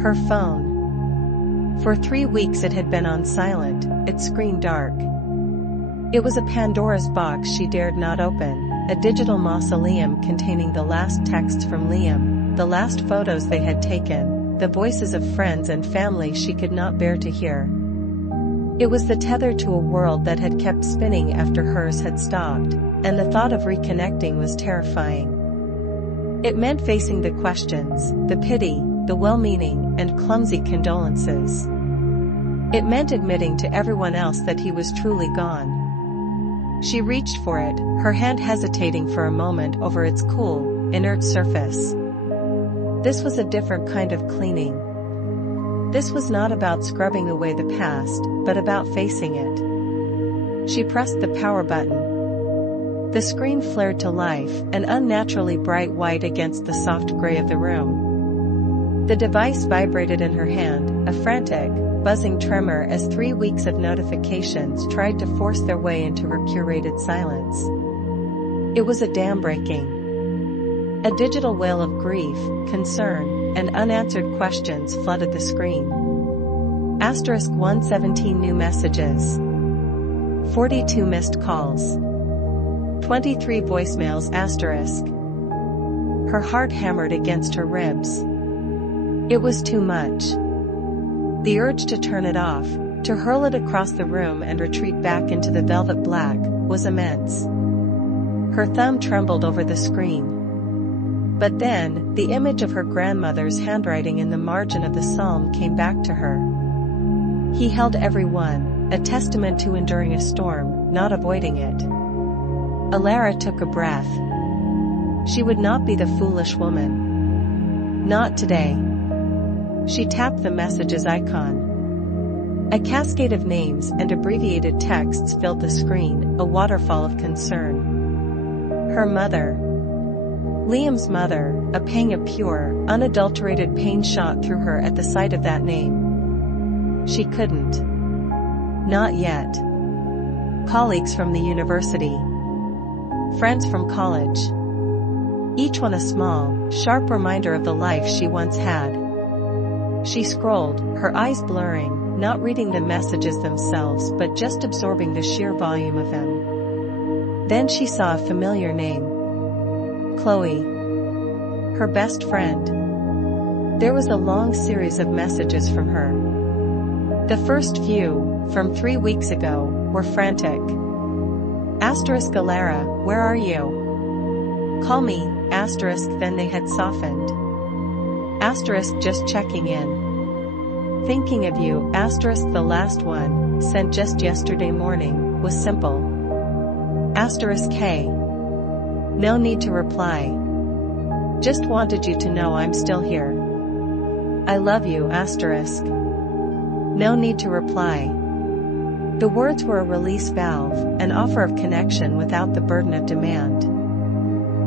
Her phone. For 3 weeks it had been on silent, its screen dark. It was a Pandora's box she dared not open, a digital mausoleum containing the last texts from Liam, the last photos they had taken, the voices of friends and family she could not bear to hear. It was the tether to a world that had kept spinning after hers had stopped, and the thought of reconnecting was terrifying. It meant facing the questions, the pity, the well-meaning and clumsy condolences. It meant admitting to everyone else that he was truly gone. She reached for it, her hand hesitating for a moment over its cool, inert surface. This was a different kind of cleaning. This was not about scrubbing away the past, but about facing it. She pressed the power button. The screen flared to life, an unnaturally bright white against the soft gray of the room. The device vibrated in her hand, a frantic, buzzing tremor as 3 weeks of notifications tried to force their way into her curated silence. It was a dam breaking. A digital wail of grief, concern, and unanswered questions flooded the screen. Asterisk 117 new messages. 42 missed calls. 23 voicemails asterisk. Her heart hammered against her ribs. It was too much. The urge to turn it off, to hurl it across the room and retreat back into the velvet black, was immense. Her thumb trembled over the screen. But then, the image of her grandmother's handwriting in the margin of the psalm came back to her. He held every one, a testament to enduring a storm, not avoiding it. Alara took a breath. She would not be the foolish woman. Not today. She tapped the messages icon. A cascade of names and abbreviated texts filled the screen, a waterfall of concern. Her mother. Liam's mother, a pang of pure, unadulterated pain shot through her at the sight of that name. She couldn't. Not yet. Colleagues from the university. Friends from college. Each one a small, sharp reminder of the life she once had. She scrolled, her eyes blurring, not reading the messages themselves but just absorbing the sheer volume of them. Then she saw a familiar name. Chloe. Her best friend. There was a long series of messages from her. The first few, from 3 weeks ago, were frantic. Asterisk Alara, where are you? Call me, asterisk then they had softened. Asterisk just checking in. Thinking of you, asterisk the last one, sent just yesterday morning, was simple. Asterisk K. No need to reply. Just wanted you to know I'm still here. I love you, asterisk. No need to reply. The words were a release valve, an offer of connection without the burden of demand.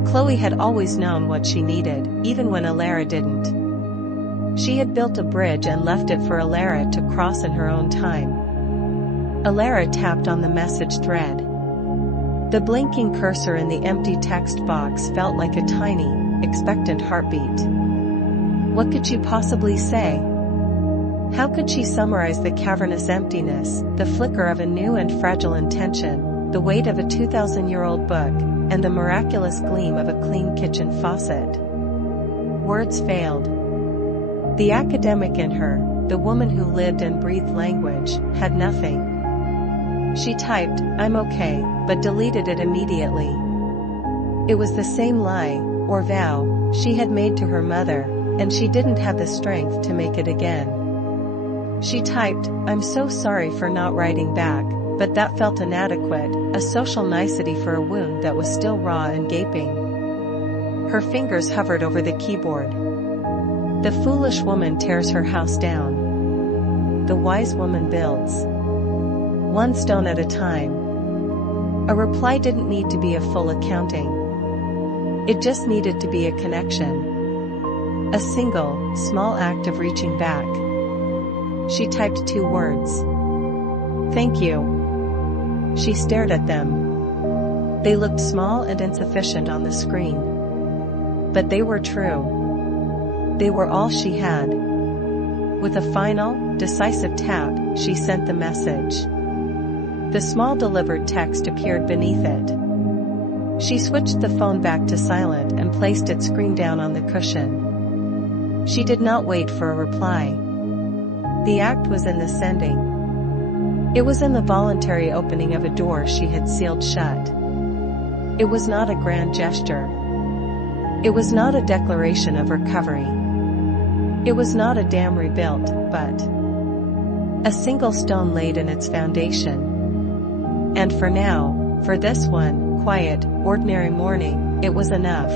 Chloe had always known what she needed, even when Alara didn't. She had built a bridge and left it for Alara to cross in her own time. Alara tapped on the message thread. The blinking cursor in the empty text box felt like a tiny, expectant heartbeat. What could she possibly say? How could she summarize the cavernous emptiness, the flicker of a new and fragile intention, the weight of a 2,000-year-old book, and the miraculous gleam of a clean kitchen faucet? Words failed. The academic in her, the woman who lived and breathed language, had nothing. She typed, "I'm okay," but deleted it immediately. It was the same lie, or vow, she had made to her mother, and she didn't have the strength to make it again. She typed, "I'm so sorry for not writing back," but that felt inadequate, a social nicety for a wound that was still raw and gaping. Her fingers hovered over the keyboard. The foolish woman tears her house down. The wise woman builds. One stone at a time. A reply didn't need to be a full accounting. It just needed to be a connection. A single, small act of reaching back. She typed 2 words. Thank you. She stared at them. They looked small and insufficient on the screen. But they were true. They were all she had. With a final, decisive tap, she sent the message. The small delivered text appeared beneath it. She switched the phone back to silent and placed its screen down on the cushion. She did not wait for a reply. The act was in the sending. It was in the voluntary opening of a door she had sealed shut. It was not a grand gesture. It was not a declaration of recovery. It was not a dam rebuilt, but a single stone laid in its foundation. And for now, for this one, quiet, ordinary morning, it was enough.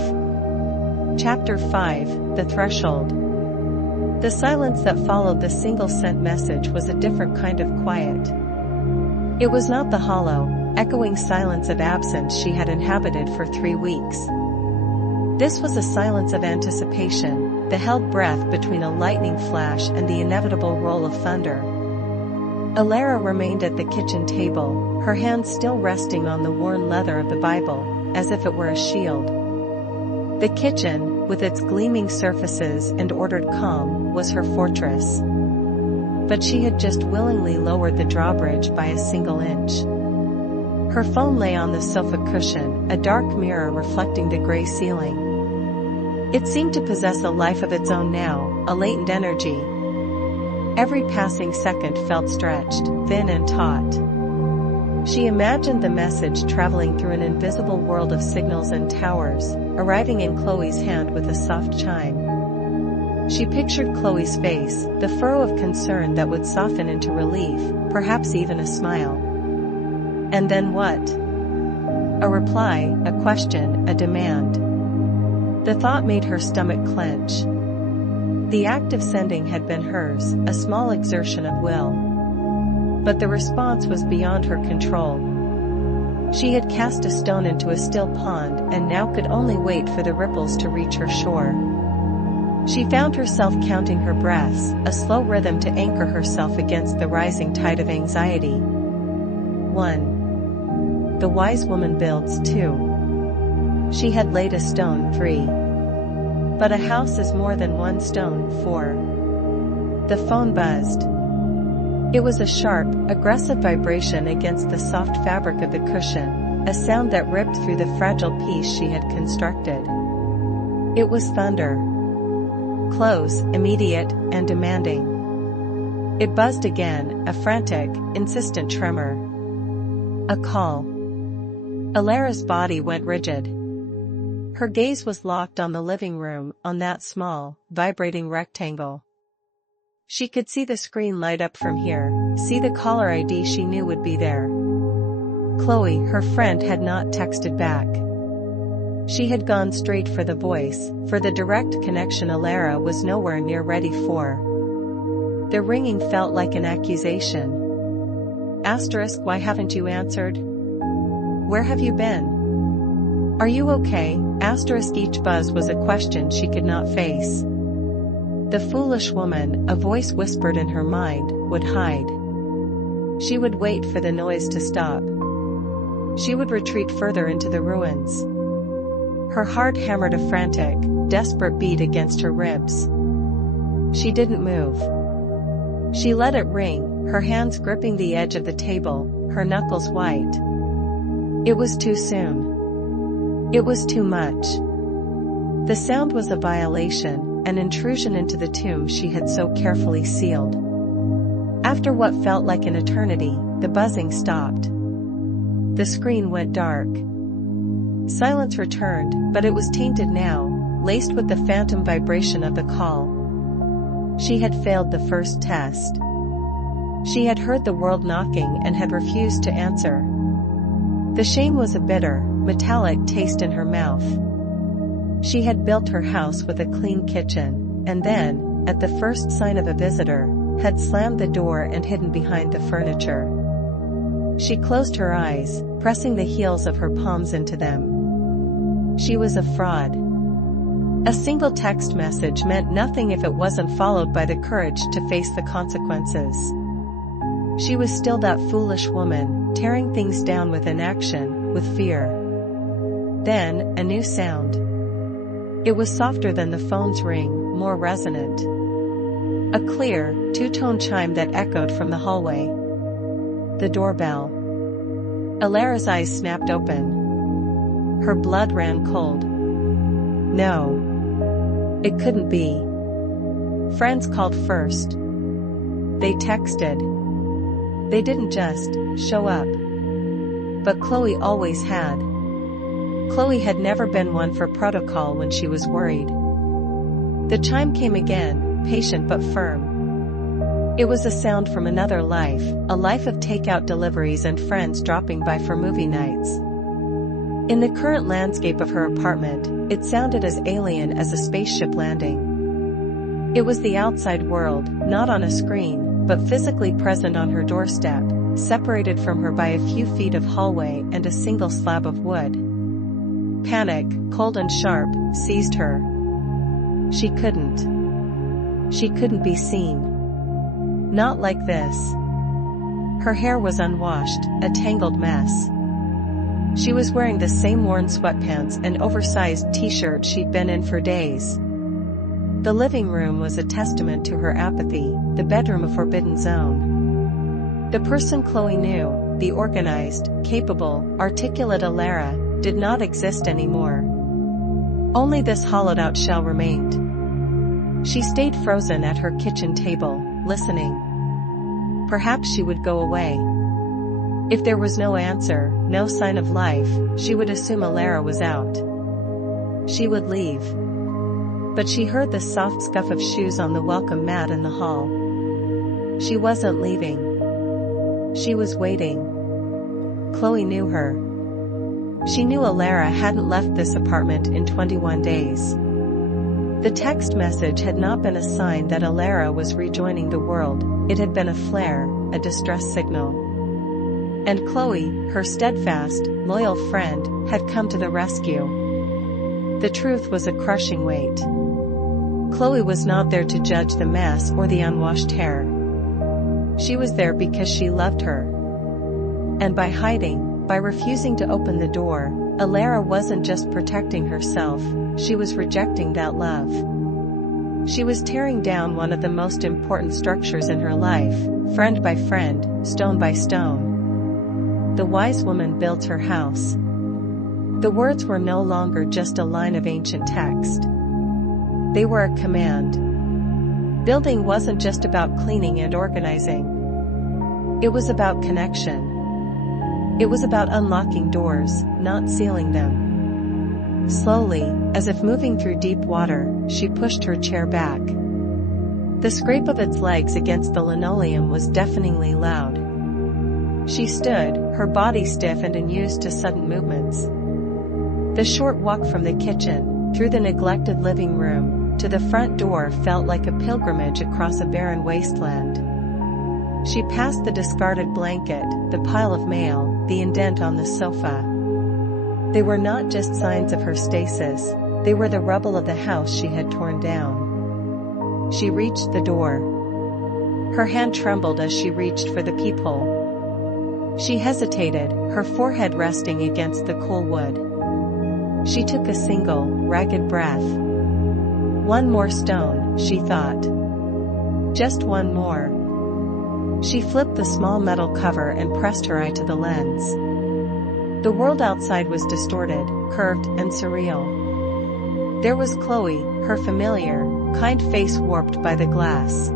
Chapter 5, The Threshold. The silence that followed the single-sent message was a different kind of quiet. It was not the hollow, echoing silence of absence she had inhabited for 3 weeks. This was a silence of anticipation, the held breath between a lightning flash and the inevitable roll of thunder. Alara remained at the kitchen table, her hands still resting on the worn leather of the Bible, as if it were a shield. The kitchen, with its gleaming surfaces and ordered calm, was her fortress. But she had just willingly lowered the drawbridge by a single inch. Her phone lay on the sofa cushion, a dark mirror reflecting the gray ceiling. It seemed to possess a life of its own now, a latent energy. Every passing second felt stretched, thin and taut. She imagined the message traveling through an invisible world of signals and towers, arriving in Chloe's hand with a soft chime. She pictured Chloe's face, the furrow of concern that would soften into relief, perhaps even a smile. And then what? A reply, a question, a demand. The thought made her stomach clench. The act of sending had been hers, a small exertion of will. But the response was beyond her control. She had cast a stone into a still pond and now could only wait for the ripples to reach her shore. She found herself counting her breaths, a slow rhythm to anchor herself against the rising tide of anxiety. 1. The wise woman builds. 2. She had laid a stone. 3. But a house is more than one stone. 4. The phone buzzed. It was a sharp, aggressive vibration against the soft fabric of the cushion, a sound that ripped through the fragile piece she had constructed. It was thunder. Close, immediate, and demanding. It buzzed again, a frantic, insistent tremor. A call. Alara's body went rigid. Her gaze was locked on the living room, on that small, vibrating rectangle. She could see the screen light up from here, see the caller ID she knew would be there. Chloe, her friend, had not texted back. She had gone straight for the voice, for the direct connection Alara was nowhere near ready for. The ringing felt like an accusation. Asterisk, why haven't you answered? Where have you been? Are you okay? Asterisk, each buzz was a question she could not face. The foolish woman, a voice whispered in her mind, would hide. She would wait for the noise to stop. She would retreat further into the ruins. Her heart hammered a frantic, desperate beat against her ribs. She didn't move. She let it ring, her hands gripping the edge of the table, her knuckles white. It was too soon. It was too much. The sound was a violation, an intrusion into the tomb she had so carefully sealed. After what felt like an eternity, the buzzing stopped. The screen went dark. Silence returned, but it was tainted now, laced with the phantom vibration of the call. She had failed the first test. She had heard the world knocking and had refused to answer. The shame was a bitter, metallic taste in her mouth. She had built her house with a clean kitchen, and then, at the first sign of a visitor, had slammed the door and hidden behind the furniture. She closed her eyes, pressing the heels of her palms into them. She was a fraud. A single text message meant nothing if it wasn't followed by the courage to face the consequences. She was still that foolish woman, tearing things down with inaction, with fear. Then, a new sound. It was softer than the phone's ring, more resonant. A clear, two-tone chime that echoed from the hallway. The doorbell. Alara's eyes snapped open. Her blood ran cold. No. It couldn't be. Friends called first. They texted. They didn't just show up. But Chloe always had. Chloe had never been one for protocol when she was worried. The chime came again, patient but firm. It was a sound from another life, a life of takeout deliveries and friends dropping by for movie nights. In the current landscape of her apartment, it sounded as alien as a spaceship landing. It was the outside world, not on a screen, but physically present on her doorstep, separated from her by a few feet of hallway and a single slab of wood. Panic, cold and sharp, seized her. She couldn't be seen. Not like this. Her hair was unwashed, a tangled mess. She was wearing the same worn sweatpants and oversized t-shirt she'd been in for days. The living room was a testament to her apathy, the bedroom a forbidden zone. The person Chloe knew, the organized, capable, articulate Alara, did not exist anymore. Only this hollowed-out shell remained. She stayed frozen at her kitchen table, listening. Perhaps she would go away. If there was no answer, no sign of life, she would assume Alara was out. She would leave. But she heard the soft scuff of shoes on the welcome mat in the hall. She wasn't leaving. She was waiting. Chloe knew her. She knew Alara hadn't left this apartment in 21 days. The text message had not been a sign that Alara was rejoining the world, it had been a flare, a distress signal. And Chloe, her steadfast, loyal friend, had come to the rescue. The truth was a crushing weight. Chloe was not there to judge the mess or the unwashed hair. She was there because she loved her. And by hiding, by refusing to open the door, Alara wasn't just protecting herself, she was rejecting that love. She was tearing down one of the most important structures in her life, friend by friend, stone by stone. The wise woman built her house. The words were no longer just a line of ancient text. They were a command. Building wasn't just about cleaning and organizing. It was about connection. It was about unlocking doors, not sealing them. Slowly, as if moving through deep water, she pushed her chair back. The scrape of its legs against the linoleum was deafeningly loud. She stood, her body stiff and unused to sudden movements. The short walk from the kitchen, through the neglected living room, to the front door felt like a pilgrimage across a barren wasteland. She passed the discarded blanket, the pile of mail, the indent on the sofa. They were not just signs of her stasis, they were the rubble of the house she had torn down. She reached the door. Her hand trembled as she reached for the peephole. She hesitated, her forehead resting against the cool wood. She took a single, ragged breath. One more stone, she thought. Just one more. She flipped the small metal cover and pressed her eye to the lens. The world outside was distorted, curved, and surreal. There was Chloe, her familiar, kind face warped by the glass.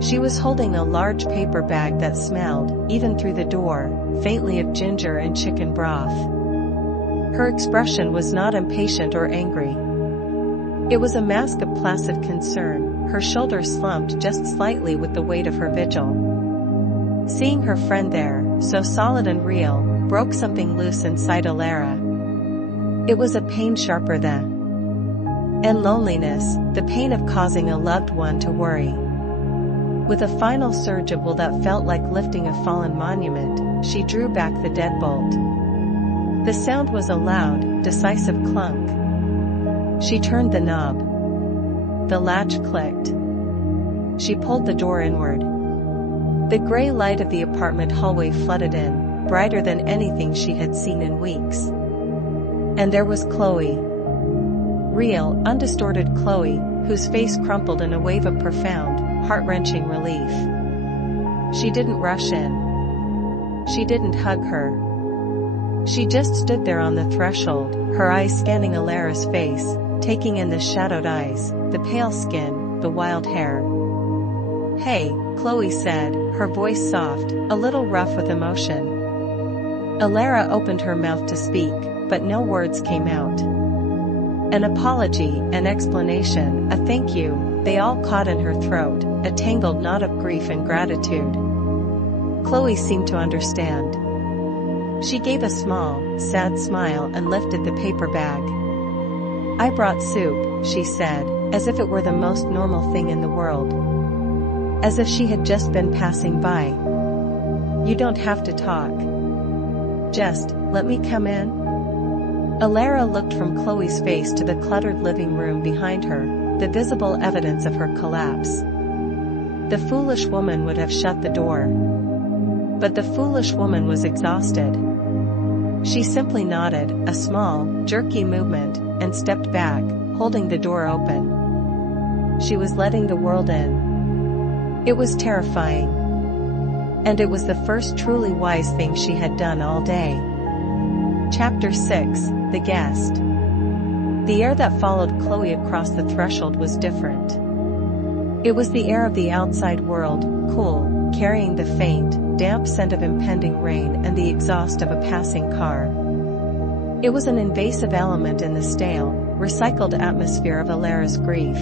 She was holding a large paper bag that smelled, even through the door, faintly of ginger and chicken broth. Her expression was not impatient or angry. It was a mask of placid concern, her shoulders slumped just slightly with the weight of her vigil. Seeing her friend there, so solid and real, broke something loose inside Alara. It was a pain sharper than and loneliness, the pain of causing a loved one to worry. With a final surge of will that felt like lifting a fallen monument, she drew back the deadbolt. The sound was a loud, decisive clunk. She turned the knob. The latch clicked. She pulled the door inward. The gray light of the apartment hallway flooded in, brighter than anything she had seen in weeks. And there was Chloe. Real, undistorted Chloe, whose face crumpled in a wave of profound, heart-wrenching relief. She didn't rush in. She didn't hug her. She just stood there on the threshold, her eyes scanning Alara's face, taking in the shadowed eyes, the pale skin, the wild hair. "Hey," Chloe said, her voice soft, a little rough with emotion. Alara opened her mouth to speak, but no words came out. An apology, an explanation, a thank you, they all caught in her throat, a tangled knot of grief and gratitude. Chloe seemed to understand. She gave a small, sad smile and lifted the paper bag. "I brought soup," she said, as if it were the most normal thing in the world. As if she had just been passing by. "You don't have to talk. Just, let me come in?" Alara looked from Chloe's face to the cluttered living room behind her, the visible evidence of her collapse. The foolish woman would have shut the door. But the foolish woman was exhausted. She simply nodded, a small, jerky movement, and stepped back, holding the door open. She was letting the world in. It was terrifying. And it was the first truly wise thing she had done all day. Chapter 6, The Guest. The air that followed Chloe across the threshold was different. It was the air of the outside world, cool, carrying the faint, damp scent of impending rain and the exhaust of a passing car. It was an invasive element in the stale, recycled atmosphere of Alara's grief.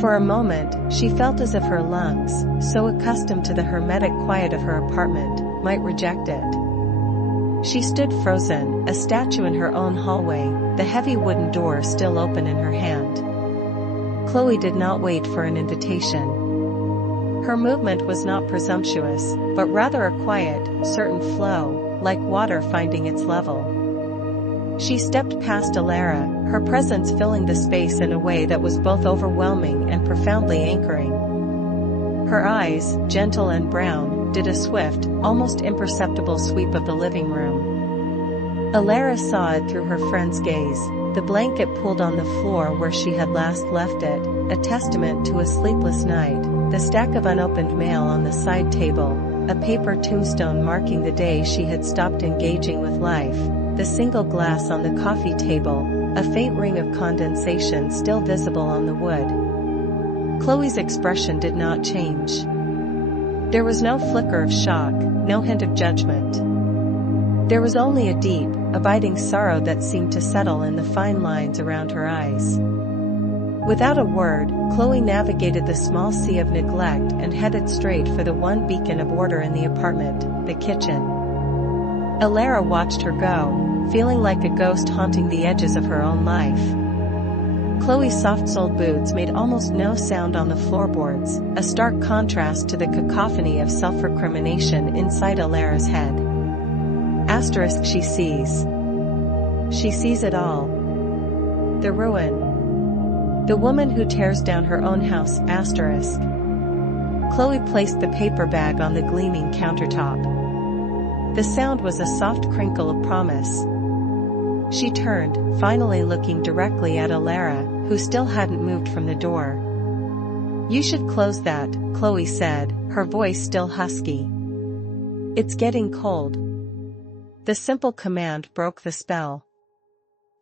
For a moment, she felt as if her lungs, so accustomed to the hermetic quiet of her apartment, might reject it. She stood frozen, a statue in her own hallway, the heavy wooden door still open in her hand. Chloe did not wait for an invitation. Her movement was not presumptuous, but rather a quiet, certain flow, like water finding its level. She stepped past Alara, her presence filling the space in a way that was both overwhelming and profoundly anchoring. Her eyes, gentle and brown, did a swift, almost imperceptible sweep of the living room. Alara saw it through her friend's gaze, the blanket pulled on the floor where she had last left it, a testament to a sleepless night, the stack of unopened mail on the side table, a paper tombstone marking the day she had stopped engaging with life, the single glass on the coffee table, a faint ring of condensation still visible on the wood. Chloe's expression did not change. There was no flicker of shock, no hint of judgment. There was only a deep, abiding sorrow that seemed to settle in the fine lines around her eyes. Without a word, Chloe navigated the small sea of neglect and headed straight for the one beacon of order in the apartment, the kitchen. Alara watched her go, feeling like a ghost haunting the edges of her own life. Chloe's soft-soled boots made almost no sound on the floorboards, a stark contrast to the cacophony of self-recrimination inside Alara's head. Asterisk she sees. She sees it all. The ruin. The woman who tears down her own house, asterisk. Chloe placed the paper bag on the gleaming countertop. The sound was a soft crinkle of promise. She turned, finally looking directly at Alara, who still hadn't moved from the door. "You should close that," Chloe said, her voice still husky. "It's getting cold." The simple command broke the spell.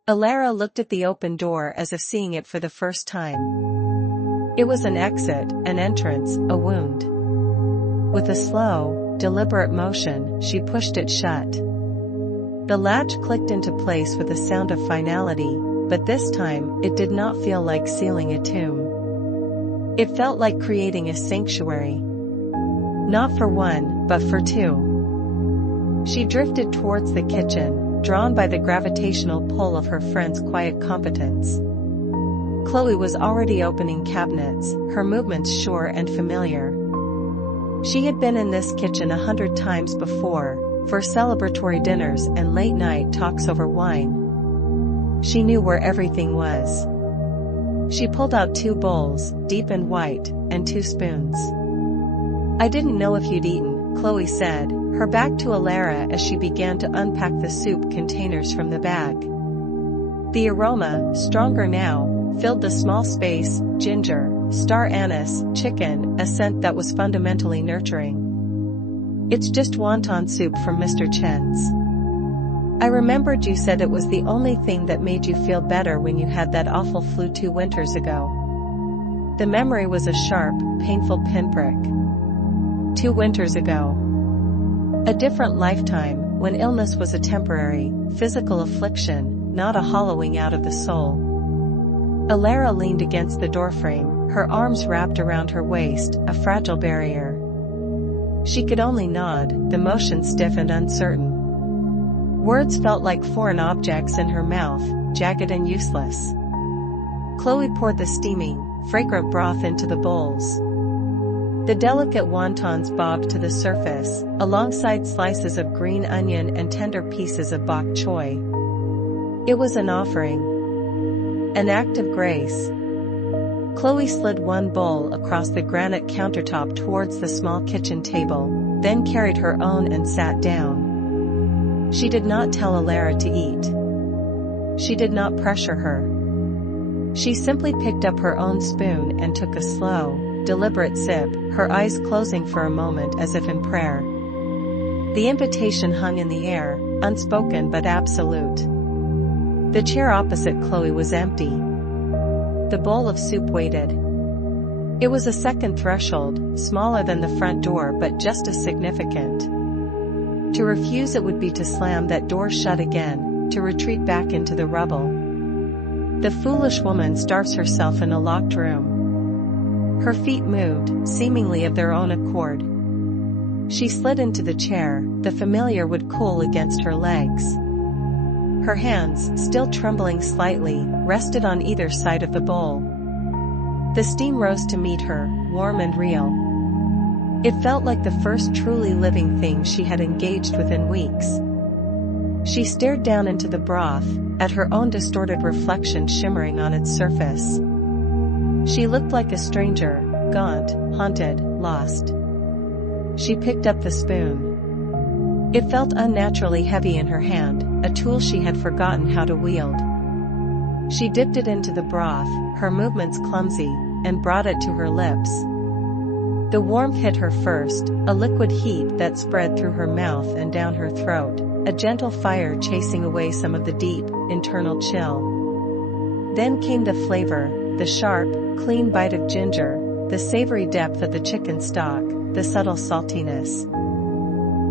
Alara looked at the open door as if seeing it for the first time. It was an exit, an entrance, a wound. With a slow, deliberate motion, she pushed it shut. The latch clicked into place with a sound of finality, but this time, it did not feel like sealing a tomb. It felt like creating a sanctuary. Not for one, but for two. She drifted towards the kitchen, drawn by the gravitational pull of her friend's quiet competence. Chloe was already opening cabinets, her movements sure and familiar. She had been in this kitchen 100 times before, for celebratory dinners and late-night talks over wine. She knew where everything was. She pulled out 2 bowls, deep and white, and 2 spoons. "I didn't know if you'd eaten," Chloe said, her back to Alara as she began to unpack the soup containers from the bag. The aroma, stronger now, filled the small space: ginger, star anise, chicken, a scent that was fundamentally nurturing. "It's just wonton soup from Mr. Chen's. I remembered you said it was the only thing that made you feel better when you had that awful flu 2 winters ago." The memory was a sharp, painful pinprick. 2 winters ago. A different lifetime, when illness was a temporary, physical affliction, not a hollowing out of the soul. Alara leaned against the doorframe, her arms wrapped around her waist, a fragile barrier. She could only nod, the motion stiff and uncertain. Words felt like foreign objects in her mouth, jagged and useless. Chloe poured the steaming, fragrant broth into the bowls. The delicate wontons bobbed to the surface, alongside slices of green onion and tender pieces of bok choy. It was an offering. An act of grace. Chloe slid 1 bowl across the granite countertop towards the small kitchen table, then carried her own and sat down. She did not tell Alara to eat. She did not pressure her. She simply picked up her own spoon and took a slow, deliberate sip, her eyes closing for a moment as if in prayer. The invitation hung in the air, unspoken but absolute. The chair opposite Chloe was empty. The bowl of soup waited. It was a second threshold, smaller than the front door but just as significant. To refuse it would be to slam that door shut again, to retreat back into the rubble. The foolish woman starves herself in a locked room. Her feet moved, seemingly of their own accord. She slid into the chair, the familiar would cool against her legs. Her hands, still trembling slightly, rested on either side of the bowl. The steam rose to meet her, warm and real. It felt like the first truly living thing she had engaged with in weeks. She stared down into the broth, at her own distorted reflection shimmering on its surface. She looked like a stranger, gaunt, haunted, lost. She picked up the spoon. It felt unnaturally heavy in her hand, a tool she had forgotten how to wield. She dipped it into the broth, her movements clumsy, and brought it to her lips. The warmth hit her first, a liquid heat that spread through her mouth and down her throat, a gentle fire chasing away some of the deep, internal chill. Then came the flavor, the sharp, clean bite of ginger, the savory depth of the chicken stock, the subtle saltiness.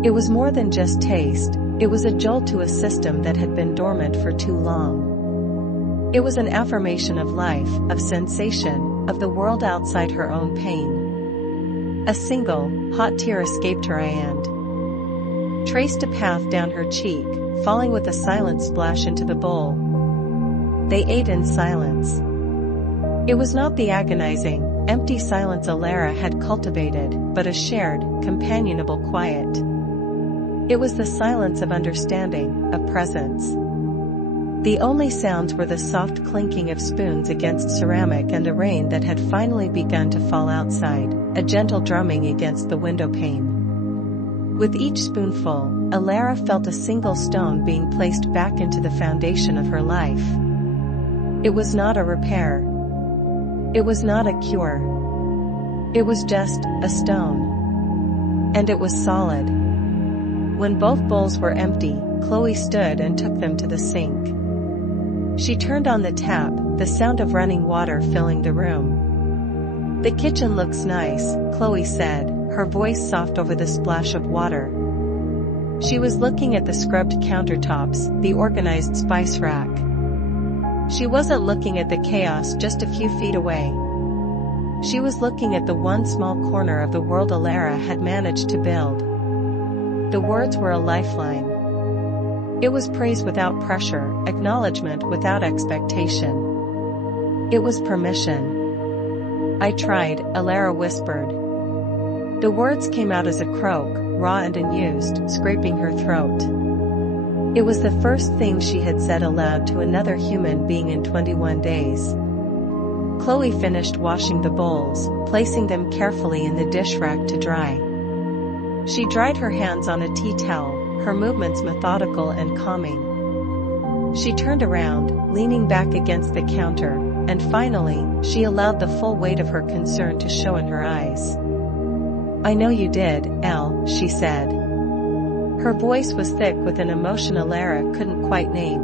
It was more than just taste, it was a jolt to a system that had been dormant for too long. It was an affirmation of life, of sensation, of the world outside her own pain. A single, hot tear escaped her eye and traced a path down her cheek, falling with a silent splash into the bowl. They ate in silence. It was not the agonizing, empty silence Alara had cultivated, but a shared, companionable quiet. It was the silence of understanding, of presence. The only sounds were the soft clinking of spoons against ceramic and the rain that had finally begun to fall outside, a gentle drumming against the window pane. With each spoonful, Alara felt a single stone being placed back into the foundation of her life. It was not a repair. It was not a cure. It was just a stone. And it was solid. When both bowls were empty, Chloe stood and took them to the sink. She turned on the tap, the sound of running water filling the room. "The kitchen looks nice," Chloe said, her voice soft over the splash of water. She was looking at the scrubbed countertops, the organized spice rack. She wasn't looking at the chaos just a few feet away. She was looking at the one small corner of the world Alara had managed to build. The words were a lifeline. It was praise without pressure, acknowledgement without expectation. It was permission. "I tried," Alara whispered. The words came out as a croak, raw and unused, scraping her throat. It was the first thing she had said aloud to another human being in 21 days. Chloe finished washing the bowls, placing them carefully in the dish rack to dry. She dried her hands on a tea towel, her movements methodical and calming. She turned around, leaning back against the counter, and finally, she allowed the full weight of her concern to show in her eyes. "I know you did, Elle," she said. Her voice was thick with an emotion Alara couldn't quite name.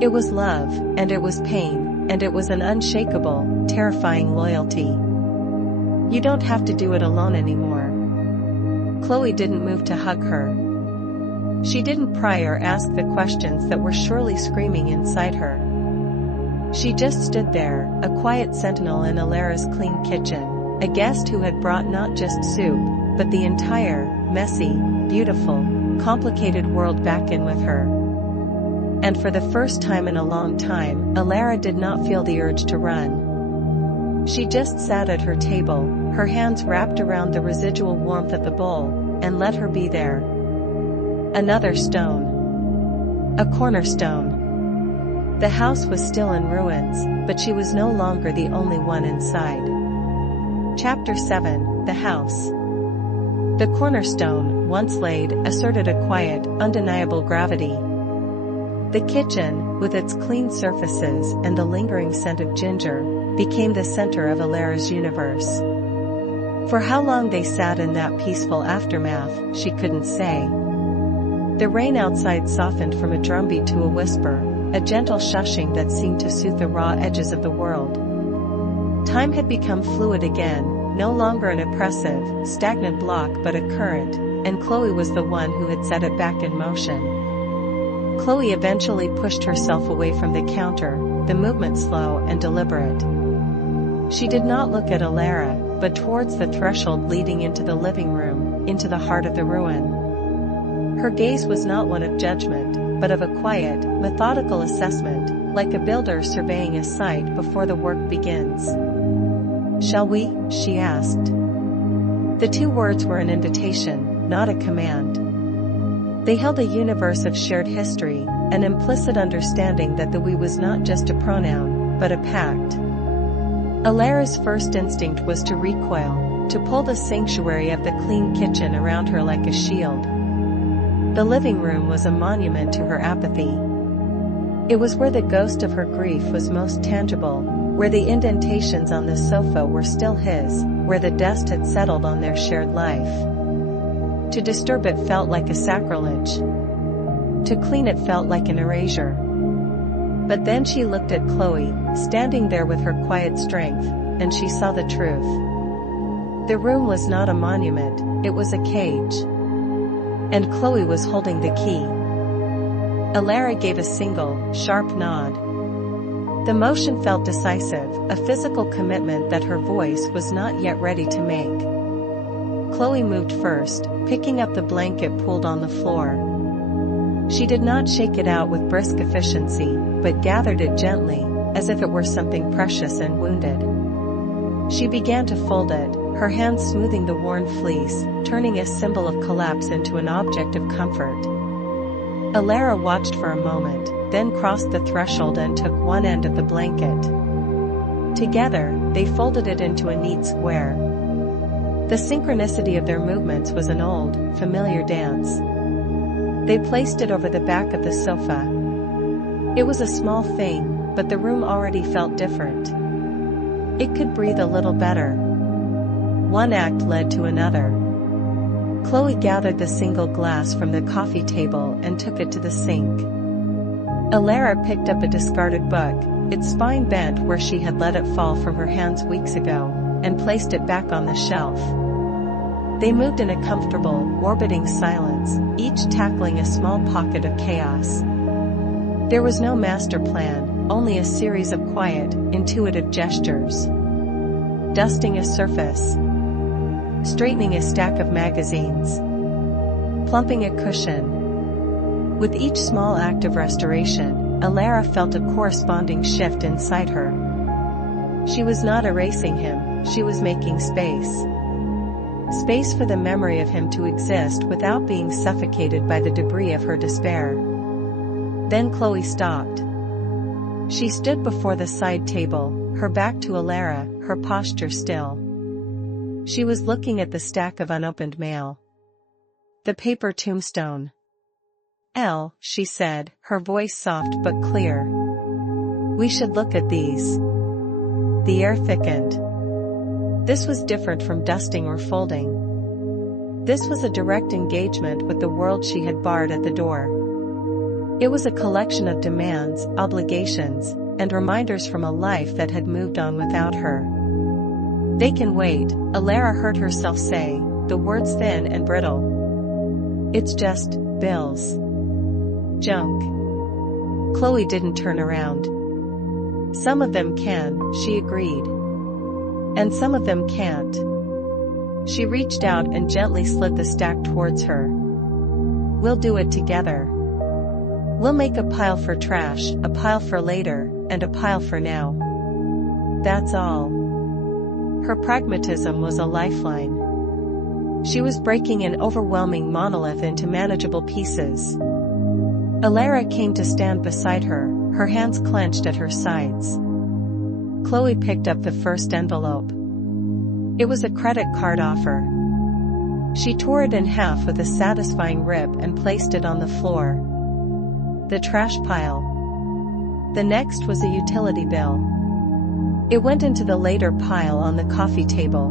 It was love, and it was pain, and it was an unshakable, terrifying loyalty. "You don't have to do it alone anymore." Chloe didn't move to hug her. She didn't pry or ask the questions that were surely screaming inside her. She just stood there, a quiet sentinel in Alara's clean kitchen, a guest who had brought not just soup, but the entire, messy, beautiful, complicated world back in with her. And for the first time in a long time, Alara did not feel the urge to run. She just sat at her table, her hands wrapped around the residual warmth of the bowl, and let her be there. Another stone. A cornerstone. The house was still in ruins, but she was no longer the only one inside. Chapter 7, The House. The cornerstone, once laid, asserted a quiet, undeniable gravity. The kitchen, with its clean surfaces and the lingering scent of ginger, became the center of Alara's universe. For how long they sat in that peaceful aftermath, she couldn't say. The rain outside softened from a drumbeat to a whisper, a gentle shushing that seemed to soothe the raw edges of the world. Time had become fluid again, no longer an oppressive, stagnant block but a current, and Chloe was the one who had set it back in motion. Chloe eventually pushed herself away from the counter, the movement slow and deliberate. She did not look at Alara, but towards the threshold leading into the living room, into the heart of the ruin. Her gaze was not one of judgment, but of a quiet, methodical assessment, like a builder surveying a site before the work begins. "Shall we?" she asked. The two words were an invitation, not a command. They held a universe of shared history, an implicit understanding that the we was not just a pronoun, but a pact. Alara's first instinct was to recoil, to pull the sanctuary of the clean kitchen around her like a shield. The living room was a monument to her apathy. It was where the ghost of her grief was most tangible, where the indentations on the sofa were still his, where the dust had settled on their shared life. To disturb it felt like a sacrilege. To clean it felt like an erasure. But then she looked at Chloe, standing there with her quiet strength, and she saw the truth. The room was not a monument, it was a cage. And Chloe was holding the key. Alara gave a single, sharp nod. The motion felt decisive, a physical commitment that her voice was not yet ready to make. Chloe moved first, picking up the blanket pulled on the floor. She did not shake it out with brisk efficiency, but gathered it gently, as if it were something precious and wounded. She began to fold it, her hands smoothing the worn fleece, turning a symbol of collapse into an object of comfort. Alara watched for a moment, then crossed the threshold and took one end of the blanket. Together, they folded it into a neat square. The synchronicity of their movements was an old, familiar dance. They placed it over the back of the sofa. It was a small thing, but the room already felt different. It could breathe a little better. One act led to another. Chloe gathered the single glass from the coffee table and took it to the sink. Alara picked up a discarded book, its spine bent where she had let it fall from her hands weeks ago, and placed it back on the shelf. They moved in a comfortable, orbiting silence, each tackling a small pocket of chaos. There was no master plan, only a series of quiet, intuitive gestures. Dusting a surface. Straightening a stack of magazines. Plumping a cushion. With each small act of restoration, Alara felt a corresponding shift inside her. She was not erasing him, she was making space. Space for the memory of him to exist without being suffocated by the debris of her despair. Then Chloe stopped. She stood before the side table, her back to Alara, her posture still. She was looking at the stack of unopened mail. The paper tombstone. "Elle," she said, her voice soft but clear. "We should look at these." The air thickened. This was different from dusting or folding. This was a direct engagement with the world she had barred at the door. It was a collection of demands, obligations, and reminders from a life that had moved on without her. "They can wait," Alara heard herself say, the words thin and brittle. "It's just bills. Junk." Chloe didn't turn around. "Some of them can," she agreed. "And some of them can't." She reached out and gently slid the stack towards her. "We'll do it together. We'll make a pile for trash, a pile for later, and a pile for now. That's all." Her pragmatism was a lifeline. She was breaking an overwhelming monolith into manageable pieces. Alara came to stand beside her, her hands clenched at her sides. Chloe picked up the first envelope. It was a credit card offer. She tore it in half with a satisfying rip and placed it on the floor. The trash pile. The next was a utility bill. It went into the later pile on the coffee table.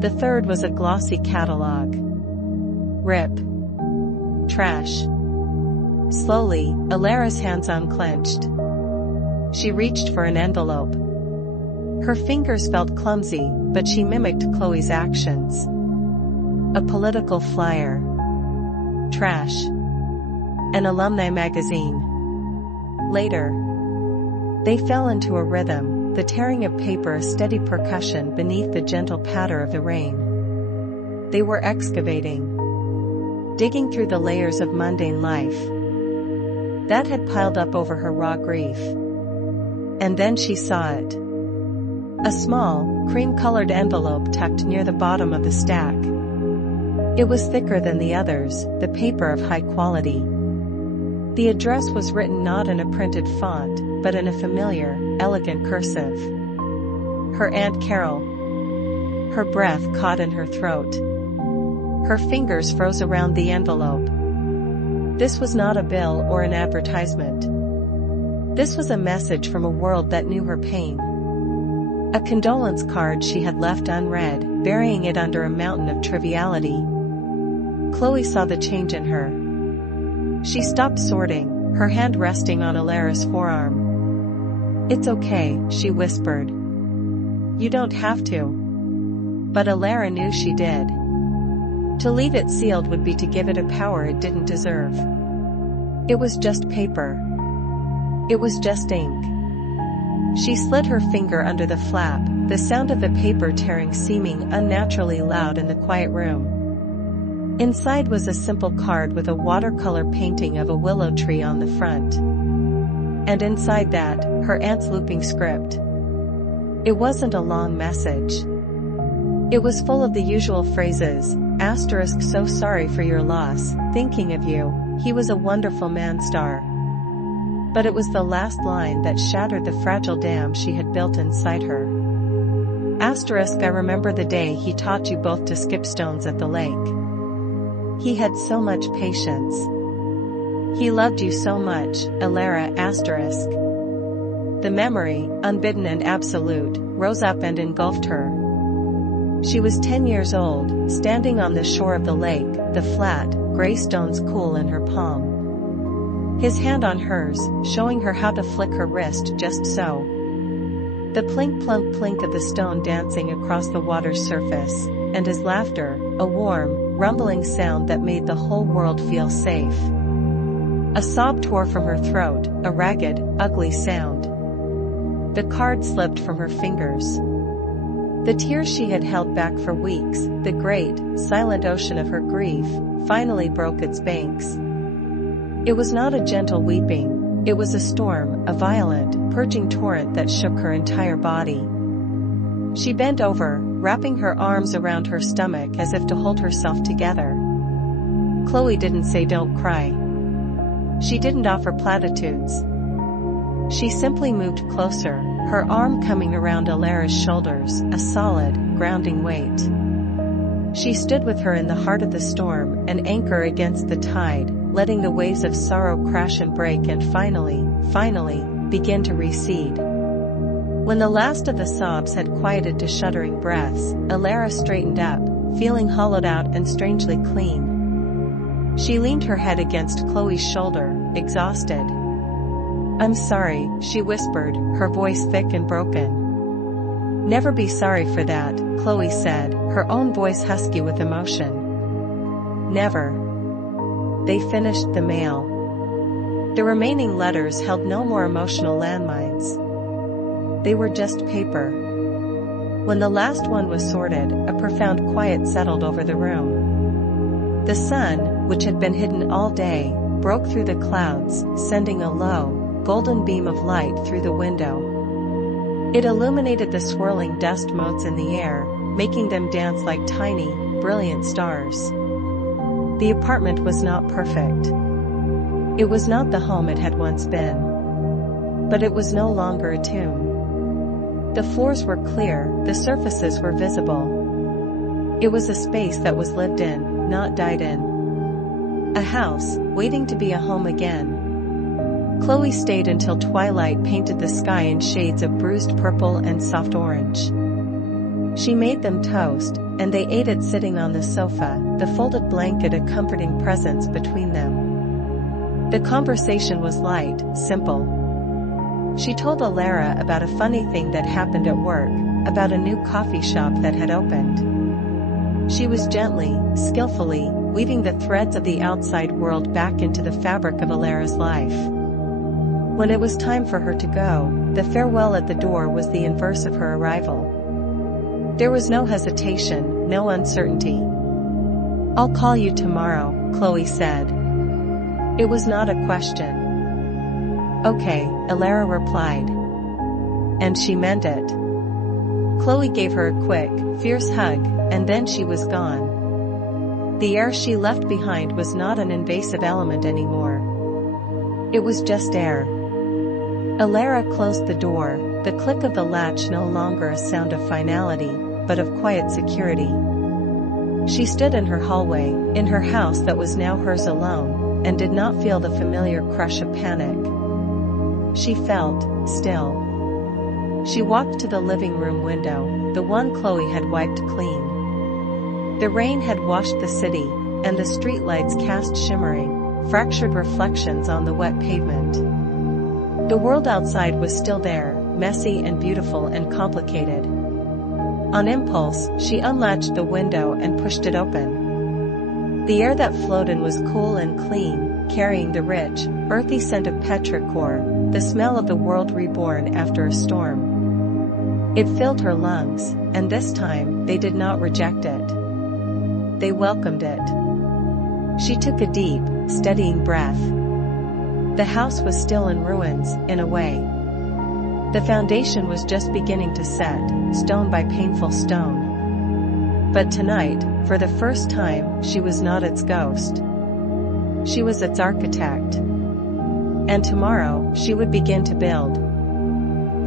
The third was a glossy catalog. Rip. Trash. Slowly, Alara's hands unclenched. She reached for an envelope. Her fingers felt clumsy, but she mimicked Chloe's actions. A political flyer. Trash. An alumni magazine. Later. They fell into a rhythm, the tearing of paper a steady percussion beneath the gentle patter of the rain. They were excavating. Digging through the layers of mundane life that had piled up over her raw grief. And then she saw it. A small, cream-colored envelope tucked near the bottom of the stack. It was thicker than the others, the paper of high quality. The address was written not in a printed font, but in a familiar, elegant cursive. Her Aunt Carol. Her breath caught in her throat. Her fingers froze around the envelope. This was not a bill or an advertisement. This was a message from a world that knew her pain. A condolence card she had left unread, burying it under a mountain of triviality. Chloe saw the change in her. She stopped sorting, her hand resting on Alara's forearm. "It's okay," she whispered. "You don't have to." But Alara knew she did. To leave it sealed would be to give it a power it didn't deserve. It was just paper. It was just ink. She slid her finger under the flap, the sound of the paper tearing seeming unnaturally loud in the quiet room. Inside was a simple card with a watercolor painting of a willow tree on the front. And inside that, her aunt's looping script. It wasn't a long message. It was full of the usual phrases, asterisk so sorry for your loss, thinking of you, he was a wonderful man star. But it was the last line that shattered the fragile dam she had built inside her. Asterisk I remember the day he taught you both to skip stones at the lake. He had so much patience. He loved you so much, Elara asterisk. The memory, unbidden and absolute, rose up and engulfed her. She was 10 years old, standing on the shore of the lake, the flat, gray stones cool in her palm. His hand on hers, showing her how to flick her wrist just so. The plink plunk plink of the stone dancing across the water's surface, and his laughter, a warm, rumbling sound that made the whole world feel safe. A sob tore from her throat, a ragged, ugly sound. The card slipped from her fingers. The tears she had held back for weeks, the great, silent ocean of her grief, finally broke its banks. It was not a gentle weeping, it was a storm, a violent, purging torrent that shook her entire body. She bent over, wrapping her arms around her stomach as if to hold herself together. Chloe didn't say don't cry. She didn't offer platitudes. She simply moved closer, her arm coming around Elara's shoulders, a solid, grounding weight. She stood with her in the heart of the storm, an anchor against the tide, letting the waves of sorrow crash and break and finally, begin to recede. When the last of the sobs had quieted to shuddering breaths, Elara straightened up, feeling hollowed out and strangely clean. She leaned her head against Chloe's shoulder, exhausted. I'm sorry, she whispered, her voice thick and broken. Never be sorry for that, Chloe said, her own voice husky with emotion. Never. They finished the mail. The remaining letters held no more emotional landmines. They were just paper. When the last one was sorted, a profound quiet settled over the room. The sun, which had been hidden all day, broke through the clouds, sending a low, golden beam of light through the window. It illuminated the swirling dust motes in the air, making them dance like tiny, brilliant stars. The apartment was not perfect. It was not the home it had once been. But it was no longer a tomb. The floors were clear, the surfaces were visible. It was a space that was lived in, not died in. A house, waiting to be a home again. Chloe stayed until twilight painted the sky in shades of bruised purple and soft orange. She made them toast, and they ate it sitting on the sofa, the folded blanket a comforting presence between them. The conversation was light, simple. She told Elara about a funny thing that happened at work, about a new coffee shop that had opened. She was gently, skillfully, weaving the threads of the outside world back into the fabric of Elara's life. When it was time for her to go, the farewell at the door was the inverse of her arrival. There was no hesitation, no uncertainty. I'll call you tomorrow, Chloe said. It was not a question. Okay, Elara replied. And she meant it. Chloe gave her a quick, fierce hug, and then she was gone. The air she left behind was not an invasive element anymore. It was just air. Elara closed the door, the click of the latch no longer a sound of finality, but of quiet security. She stood in her hallway, in her house that was now hers alone, and did not feel the familiar crush of panic. She felt still. She walked to the living room window, the one Chloe had wiped clean. The rain had washed the city, and the streetlights cast shimmering, fractured reflections on the wet pavement. The world outside was still there, messy and beautiful and complicated. On impulse, she unlatched the window and pushed it open. The air that flowed in was cool and clean, carrying the rich, earthy scent of petrichor, the smell of the world reborn after a storm. It filled her lungs, and this time, they did not reject it. They welcomed it. She took a deep, steadying breath. The house was still in ruins, in a way. The foundation was just beginning to set, stone by painful stone. But tonight, for the first time, she was not its ghost. She was its architect. And tomorrow, she would begin to build.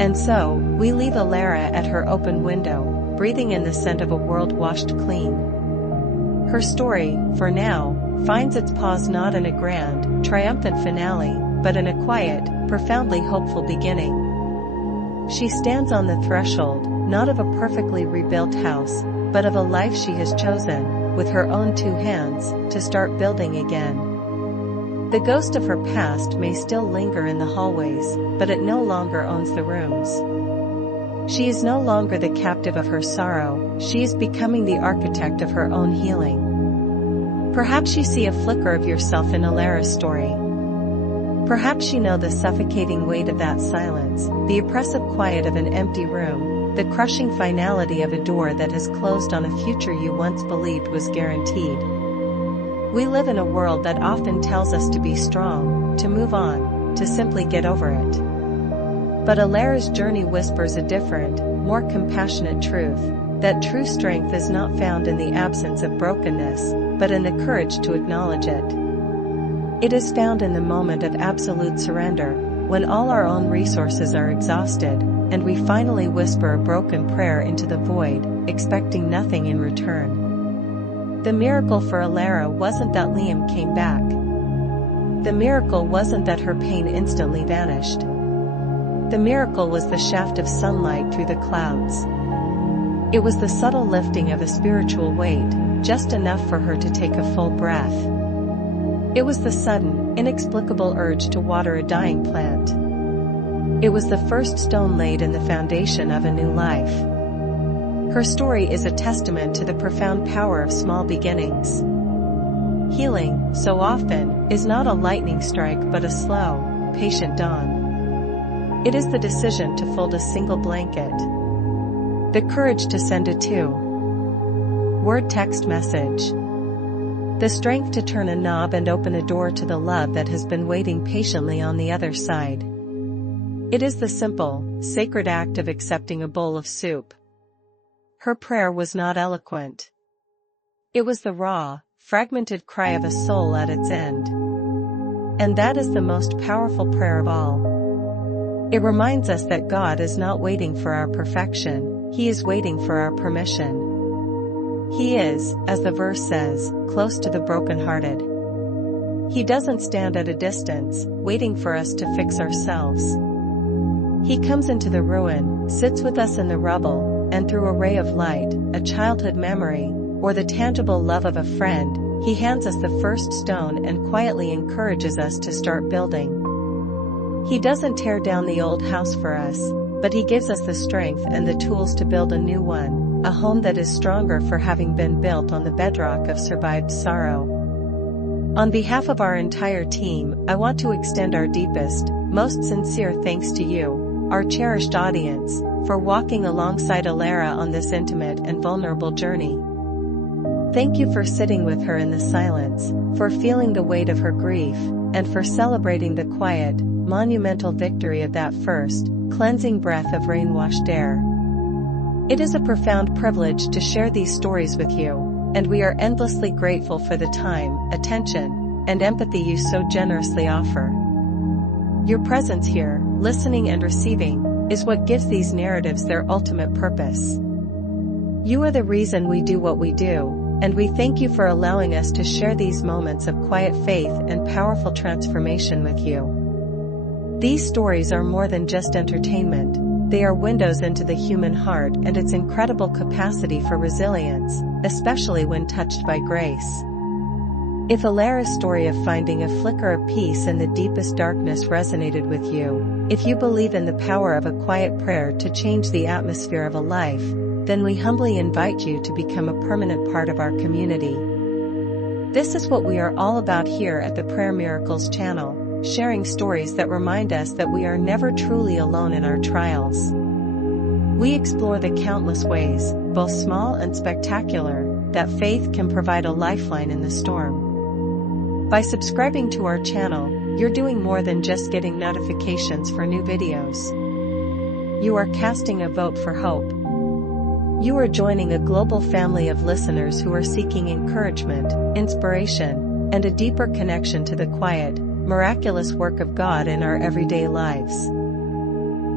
And so, we leave Alara at her open window, breathing in the scent of a world washed clean. Her story, for now, finds its pause not in a grand, triumphant finale, but in a quiet, profoundly hopeful beginning. She stands on the threshold, not of a perfectly rebuilt house, but of a life she has chosen, with her own two hands, to start building again. The ghost of her past may still linger in the hallways, but it no longer owns the rooms. She is no longer the captive of her sorrow, she is becoming the architect of her own healing. Perhaps you see a flicker of yourself in Alara's story. Perhaps you know the suffocating weight of that silence, the oppressive quiet of an empty room, the crushing finality of a door that has closed on a future you once believed was guaranteed. We live in a world that often tells us to be strong, to move on, to simply get over it. But Alara's journey whispers a different, more compassionate truth, that true strength is not found in the absence of brokenness, but in the courage to acknowledge it. It is found in the moment of absolute surrender, when all our own resources are exhausted, and we finally whisper a broken prayer into the void, expecting nothing in return. The miracle for Alara wasn't that Liam came back. The miracle wasn't that her pain instantly vanished. The miracle was the shaft of sunlight through the clouds. It was the subtle lifting of a spiritual weight, just enough for her to take a full breath. It was the sudden, inexplicable urge to water a dying plant. It was the first stone laid in the foundation of a new life. Her story is a testament to the profound power of small beginnings. Healing, so often, is not a lightning strike but a slow, patient dawn. It is the decision to fold a single blanket. The courage to send a two-word text message. The strength to turn a knob and open a door to the love that has been waiting patiently on the other side. It is the simple, sacred act of accepting a bowl of soup. Her prayer was not eloquent. It was the raw, fragmented cry of a soul at its end. And that is the most powerful prayer of all. It reminds us that God is not waiting for our perfection, He is waiting for our permission. He is, as the verse says, close to the brokenhearted. He doesn't stand at a distance, waiting for us to fix ourselves. He comes into the ruin, sits with us in the rubble, and through a ray of light, a childhood memory, or the tangible love of a friend, He hands us the first stone and quietly encourages us to start building. He doesn't tear down the old house for us, but He gives us the strength and the tools to build a new one, a home that is stronger for having been built on the bedrock of survived sorrow. On behalf of our entire team, I want to extend our deepest, most sincere thanks to you, our cherished audience, for walking alongside Alara on this intimate and vulnerable journey. Thank you for sitting with her in the silence, for feeling the weight of her grief, and for celebrating the quiet, monumental victory of that first, cleansing breath of rain-washed air. It is a profound privilege to share these stories with you, and we are endlessly grateful for the time, attention, and empathy you so generously offer. Your presence here, listening and receiving, is what gives these narratives their ultimate purpose. You are the reason we do what we do, and we thank you for allowing us to share these moments of quiet faith and powerful transformation with you. These stories are more than just entertainment, they are windows into the human heart and its incredible capacity for resilience, especially when touched by grace. If Alara's story of finding a flicker of peace in the deepest darkness resonated with you, if you believe in the power of a quiet prayer to change the atmosphere of a life, then we humbly invite you to become a permanent part of our community. This is what we are all about here at the Prayer Miracles channel, sharing stories that remind us that we are never truly alone in our trials. We explore the countless ways, both small and spectacular, that faith can provide a lifeline in the storm. By subscribing to our channel, you're doing more than just getting notifications for new videos. You are casting a vote for hope. You are joining a global family of listeners who are seeking encouragement, inspiration, and a deeper connection to the quiet, miraculous work of God in our everyday lives.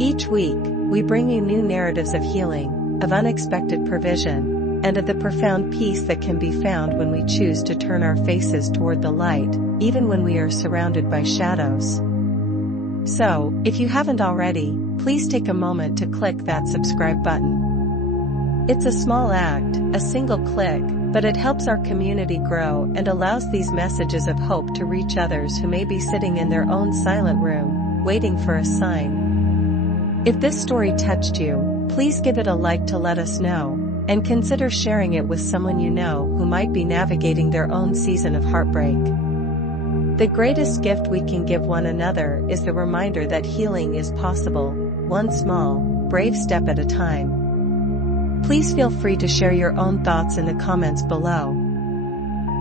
Each week, we bring you new narratives of healing, of unexpected provision, and of the profound peace that can be found when we choose to turn our faces toward the light, even when we are surrounded by shadows. So, if you haven't already, please take a moment to click that subscribe button. It's a small act, a single click, but it helps our community grow and allows these messages of hope to reach others who may be sitting in their own silent room, waiting for a sign. If this story touched you, please give it a like to let us know, and consider sharing it with someone you know who might be navigating their own season of heartbreak. The greatest gift we can give one another is the reminder that healing is possible, one small, brave step at a time. Please feel free to share your own thoughts in the comments below.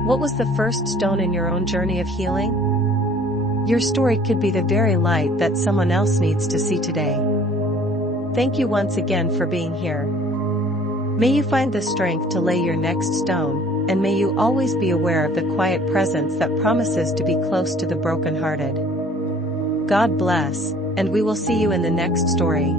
What was the first stone in your own journey of healing? Your story could be the very light that someone else needs to see today. Thank you once again for being here. May you find the strength to lay your next stone, and may you always be aware of the quiet presence that promises to be close to the brokenhearted. God bless, and we will see you in the next story.